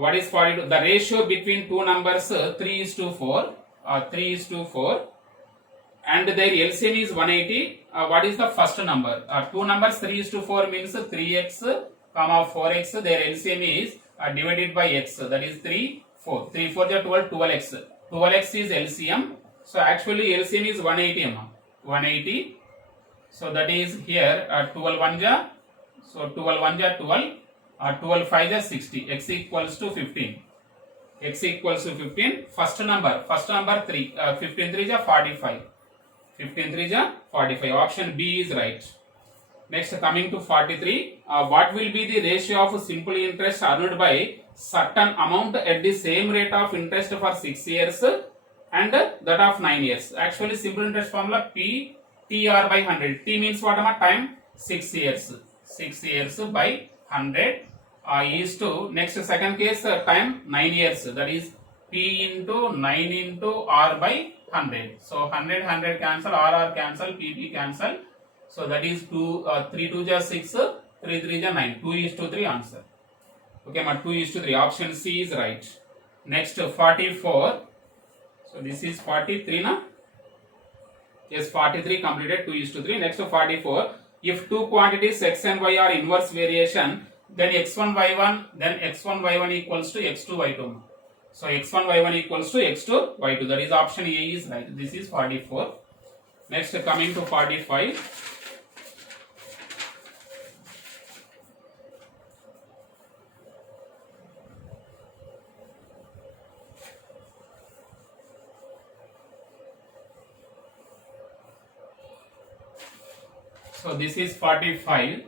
What is 42? The ratio between two numbers 3:4. 3:4. And their LCM is 180. What is the first number? Two numbers 3:4 means 3x, 4x. Their LCM is divided by x. That is 3, 4. 3 4 12, 12x. 12x is LCM. So actually LCM is 180. 180. So that is here 12 1 ja. So 12 1 ja 12. 12 5 ja 60. X equals to 15. X equals to 15. First number 3. 15 3 ja 45. 15 3 ja 45. Option B is right. Next, coming to 43. What will be the ratio of simple interest earned by certain amount at the same rate of interest for 6 years and that of 9 years? Actually, simple interest formula P TR by 100. T means what am I? Time 6 years. 6 years by 100 is to next second case time 9 years. That is P into 9 into R by 100. So 100 cancel, R cancel, PP cancel. So that is 3 2 ja 6, 3 3 ja 9. 2:3 answer. Okay, 2:3. Option C is right. Next 44. So this is 43 na? Yes, 43 completed. 2:3. Next 44. If two quantities x and y are inverse variation, then x1 y1 equals to x2 y2. So x1 y1 equals to x2 y2. That is option A is right. This is 44. Next, coming to 45. So this is 45.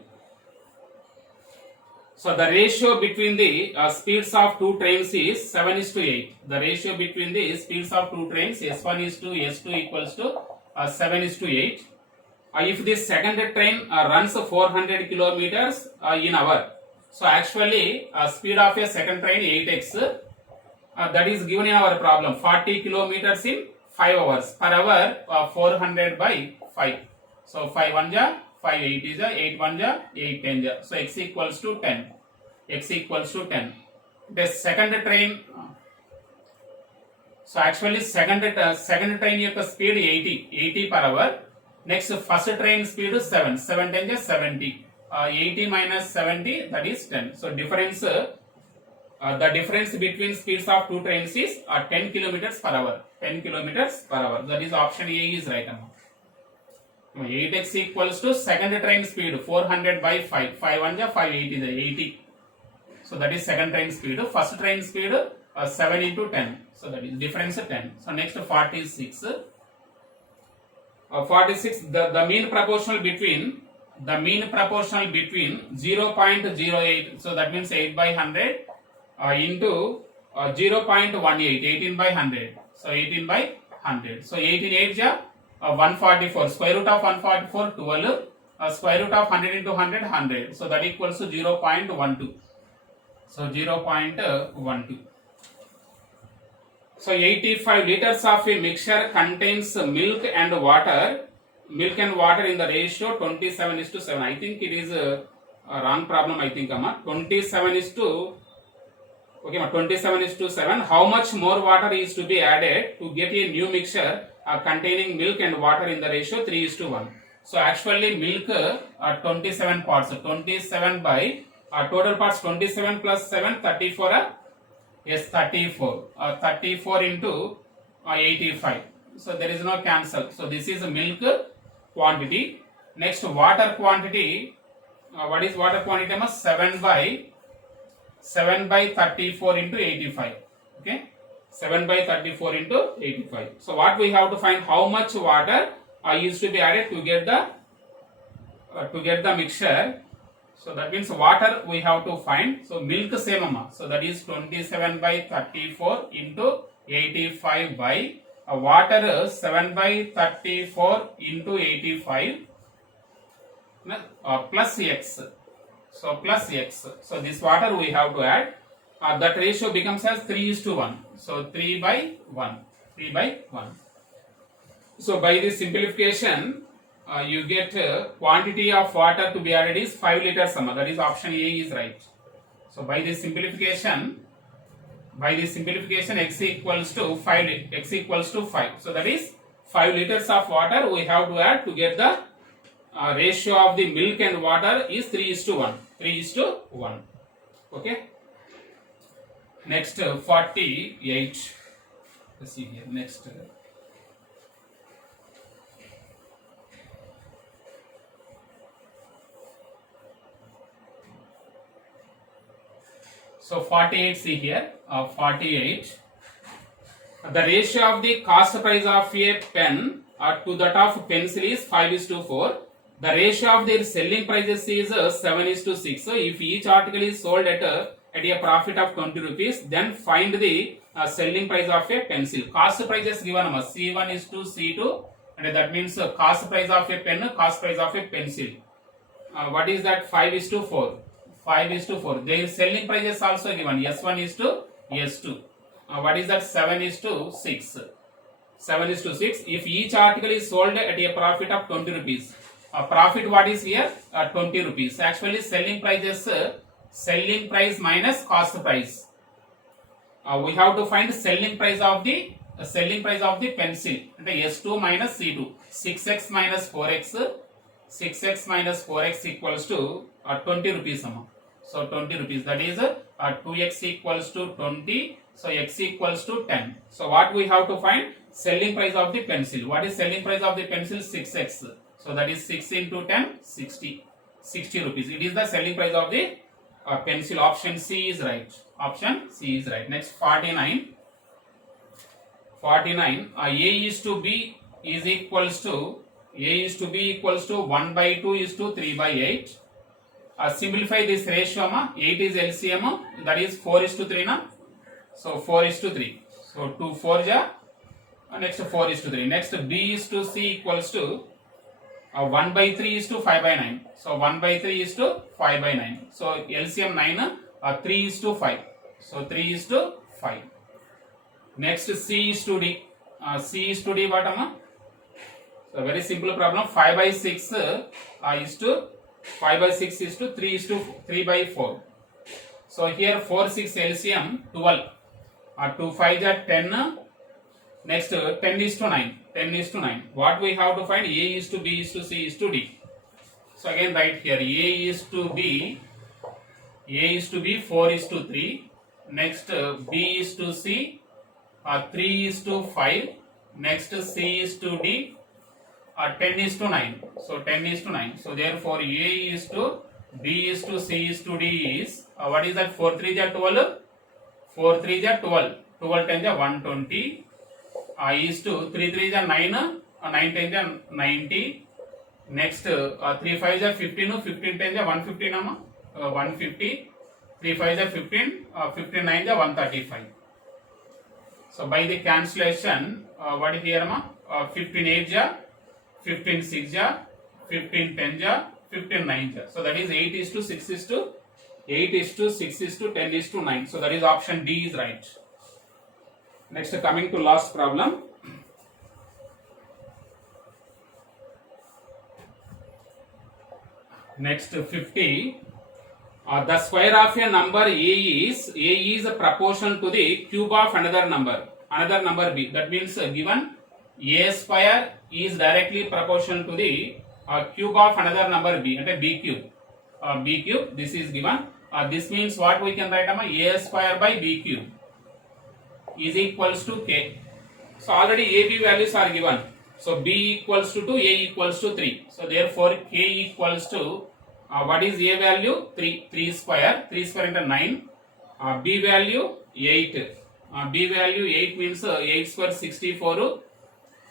So the ratio between the speeds of two trains is 7:8. The ratio between the speeds of two trains S1 is to S2 equals to 7:8. If the second train runs 400 kilometers in hour, so actually speed of a second train 8x. That is given in our problem 40 kilometers in 5 hours per hour. 400 by 5. So 5 1 ja 5 8 is 8 1 ja 8 10 ja. So x equals to 10. X equals to 10. The second train. So actually second train యొక్క speed 80 per hour. Next first train speed 7 10 ja 70. 80 minus 70, that is 10. So difference the difference between speeds of two trains is 10 kilometers per hour. 10 kilometers per hour. That is option A is right. 8x equals to second train speed 400 by 5. 5 1 ja 5 8 is 80. So that is second train speed. First train speed 7 into 10. So that is difference 10. So next 46. 46. The mean proportional between 0.08. So that means 8 by 100 into 0.18. 18 by 100. So 18 by 100. So 18 8 ja 144. Square root of 144 12. Square root of 100 into 100 100. So that equals to 0.12. So 0.12. So 85 liters of a mixture contains milk and water. Milk and water in the ratio 27:7. I think it is a wrong problem. I think 27:7. How much more water is to be added to get a new mixture containing milk and water in the ratio 3:1? So actually milk 27 parts. 27 by total parts 27 plus 7 34. Yes, 34. 34 into 85. So there is no cancel. So this is milk quantity. Next water quantity. what is water quantity? 7 by 34 into 85. Okay, 7 by 34 into 85. So what we have to find, how much water is to be added to get the mixture. So that means water we have to find. So milk same amma. So that is 27 by 34 into 85 by water 7 by 34 into 85 plus x. So plus x. So this water we have to add. That ratio becomes as 3:1. So 3 by 1. 3 by 1. So by this simplification, you get quantity of water to be added is 5 liters. That is option A is right. So by this simplification, x equals to 5. X equals to 5. So that is 5 liters of water we have to add to get the ratio of the milk and water is 3:1. 3:1. Okay. Next 48. Let's see here. Next. So 48, see here, 48. The ratio of the cost price of a pen to that of pencil is 5:4. The ratio of their selling prices is 7:6. So if each article is sold at a profit of 20 rupees, then find the selling price of a pencil. Cost price is given C1 is to C2, and that means cost price of a pen, cost price of a pencil. What is that? 5:4. 5:4. Their selling price is also given. S1 is to S2. What is that? 7:6. 7:6. If each article is sold at a profit of 20 rupees, profit what is here? 20 rupees. Actually, selling price is selling price minus cost price. We have to find selling price of the pencil. And S2 minus C2. 6x minus 4x. 6x minus 4x equals to 20 rupees. So 20 rupees. That is 2x equals to 20. So x equals to 10. So what we have to find? Selling price of the pencil. What is selling price of the pencil? 6x. So that is 6 into 10, 60. 60 rupees. It is the selling price of the pencil. Option C is right. Option C is right. Next 49. 49. A is to B is equals to 1 by 2 is to 3 by 8. Simplify this ratio. 8 is LCM. That is 4:3. Na? So 4:3. So 2 4 ja. Next 4:3. Next B is to C equals to 1 by 3 is to 5 by 9. So 1 by 3 is to 5 by 9. So LCM 9. 3:5. So 3:5. Next C is to D. C is to D what? So very simple problem. 5 by 6 is to 5 by 6 is to 3 by 4. So here 4 6 LCM 12. 2 5 is 10. Next 10 is to 9. 10 is to 9. What we have to find? A is to B is to C is to D. So again write here A is to B. A is to B 4 is to 3. Next B is to C 3 is to 5. Next C is to D 10 is to 9. So 10 is to 9. So therefore A is to B is to C is to D is what is that? 4 3 is 12. 4 3 is 12. 12 10 is 120. Is to 3 3 is 9. 9 10 is 90. Next 3 5 is 15. 15 10 is 150 nama. 150. 3 5 is 15. 15 9 is 135. So by the cancellation, what is here? 15 8 ja, 15 6 ja, 15 10 ja, 15 9 ja. So that is 8 is to 6 is to 8 is to 6 is to 10 is to 9. So that is option D is right. Next, coming to last problem. Next 50. The square of a number A is a proportion to the cube of another number B. That means given A square is directly proportional to the cube of another number B, and B cube. B cube, this is given. This means what we can write? A square by B cube is equals to K. So already A, B values are given. So B equals to 2, A equals to 3. So therefore K equals to what is a value? 3 square, 3 square into 9. B value 8. B value 8 means 8 square 64.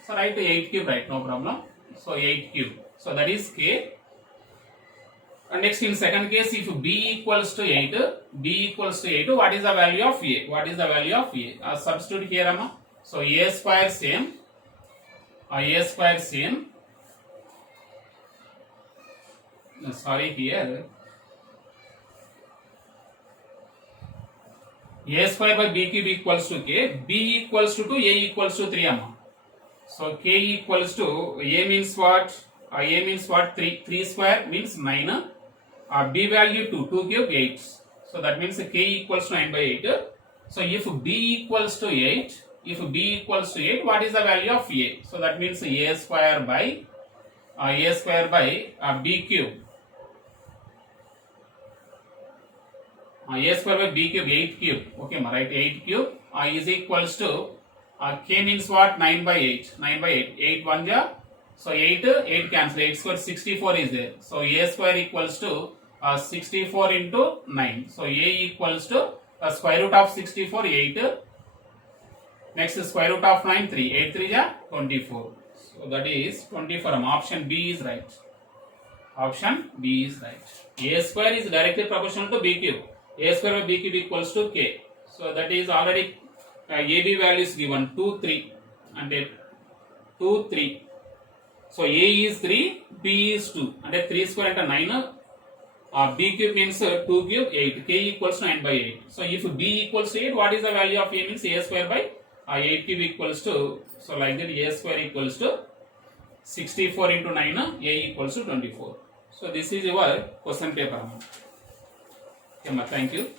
So write 8 cube, right? No problem. So 8 cube. So that is K. And next in second case, if B equals to 8, what is the value of A? What is the value of A? Substitute here, Amma. So A square same. A square same. Sorry, here. A square by B cube equals to K. B equals to 2, A equals to 3, Amma. So K equals to, A means what? A means what? 3 square means 9. B value 2 cube 8. So that means K equals to 9 by 8. So if B equals to 8, what is the value of A? So that means A square by B cube. A square by B cube, 8 cube. Okay, write 8 cube is equals to K means what? 9 by 8. 9 by 8. 8 1 ja. So 8 cancel. 8 square 64 is there. So A square equals to 64 into 9. So A equals to square root of 64 8. Next square root of 9 3. 8 3 ja 24. So that is 24. Option B is right. Option B is right. A square is directly proportional to B cube. A square by B cube equals to K. So that is already AB value is given 2 3 and 2 3. So A is 3, B is 2 and 3 square into 9. B cube means 2 cube 8. K equals to 9 by 8. So if B equals to 8, what is the value of A? Means A square by 8 cube equals to, so like that A square equals to 64 into 9, A equals to 24. So this is your question paper. Okay, thank you.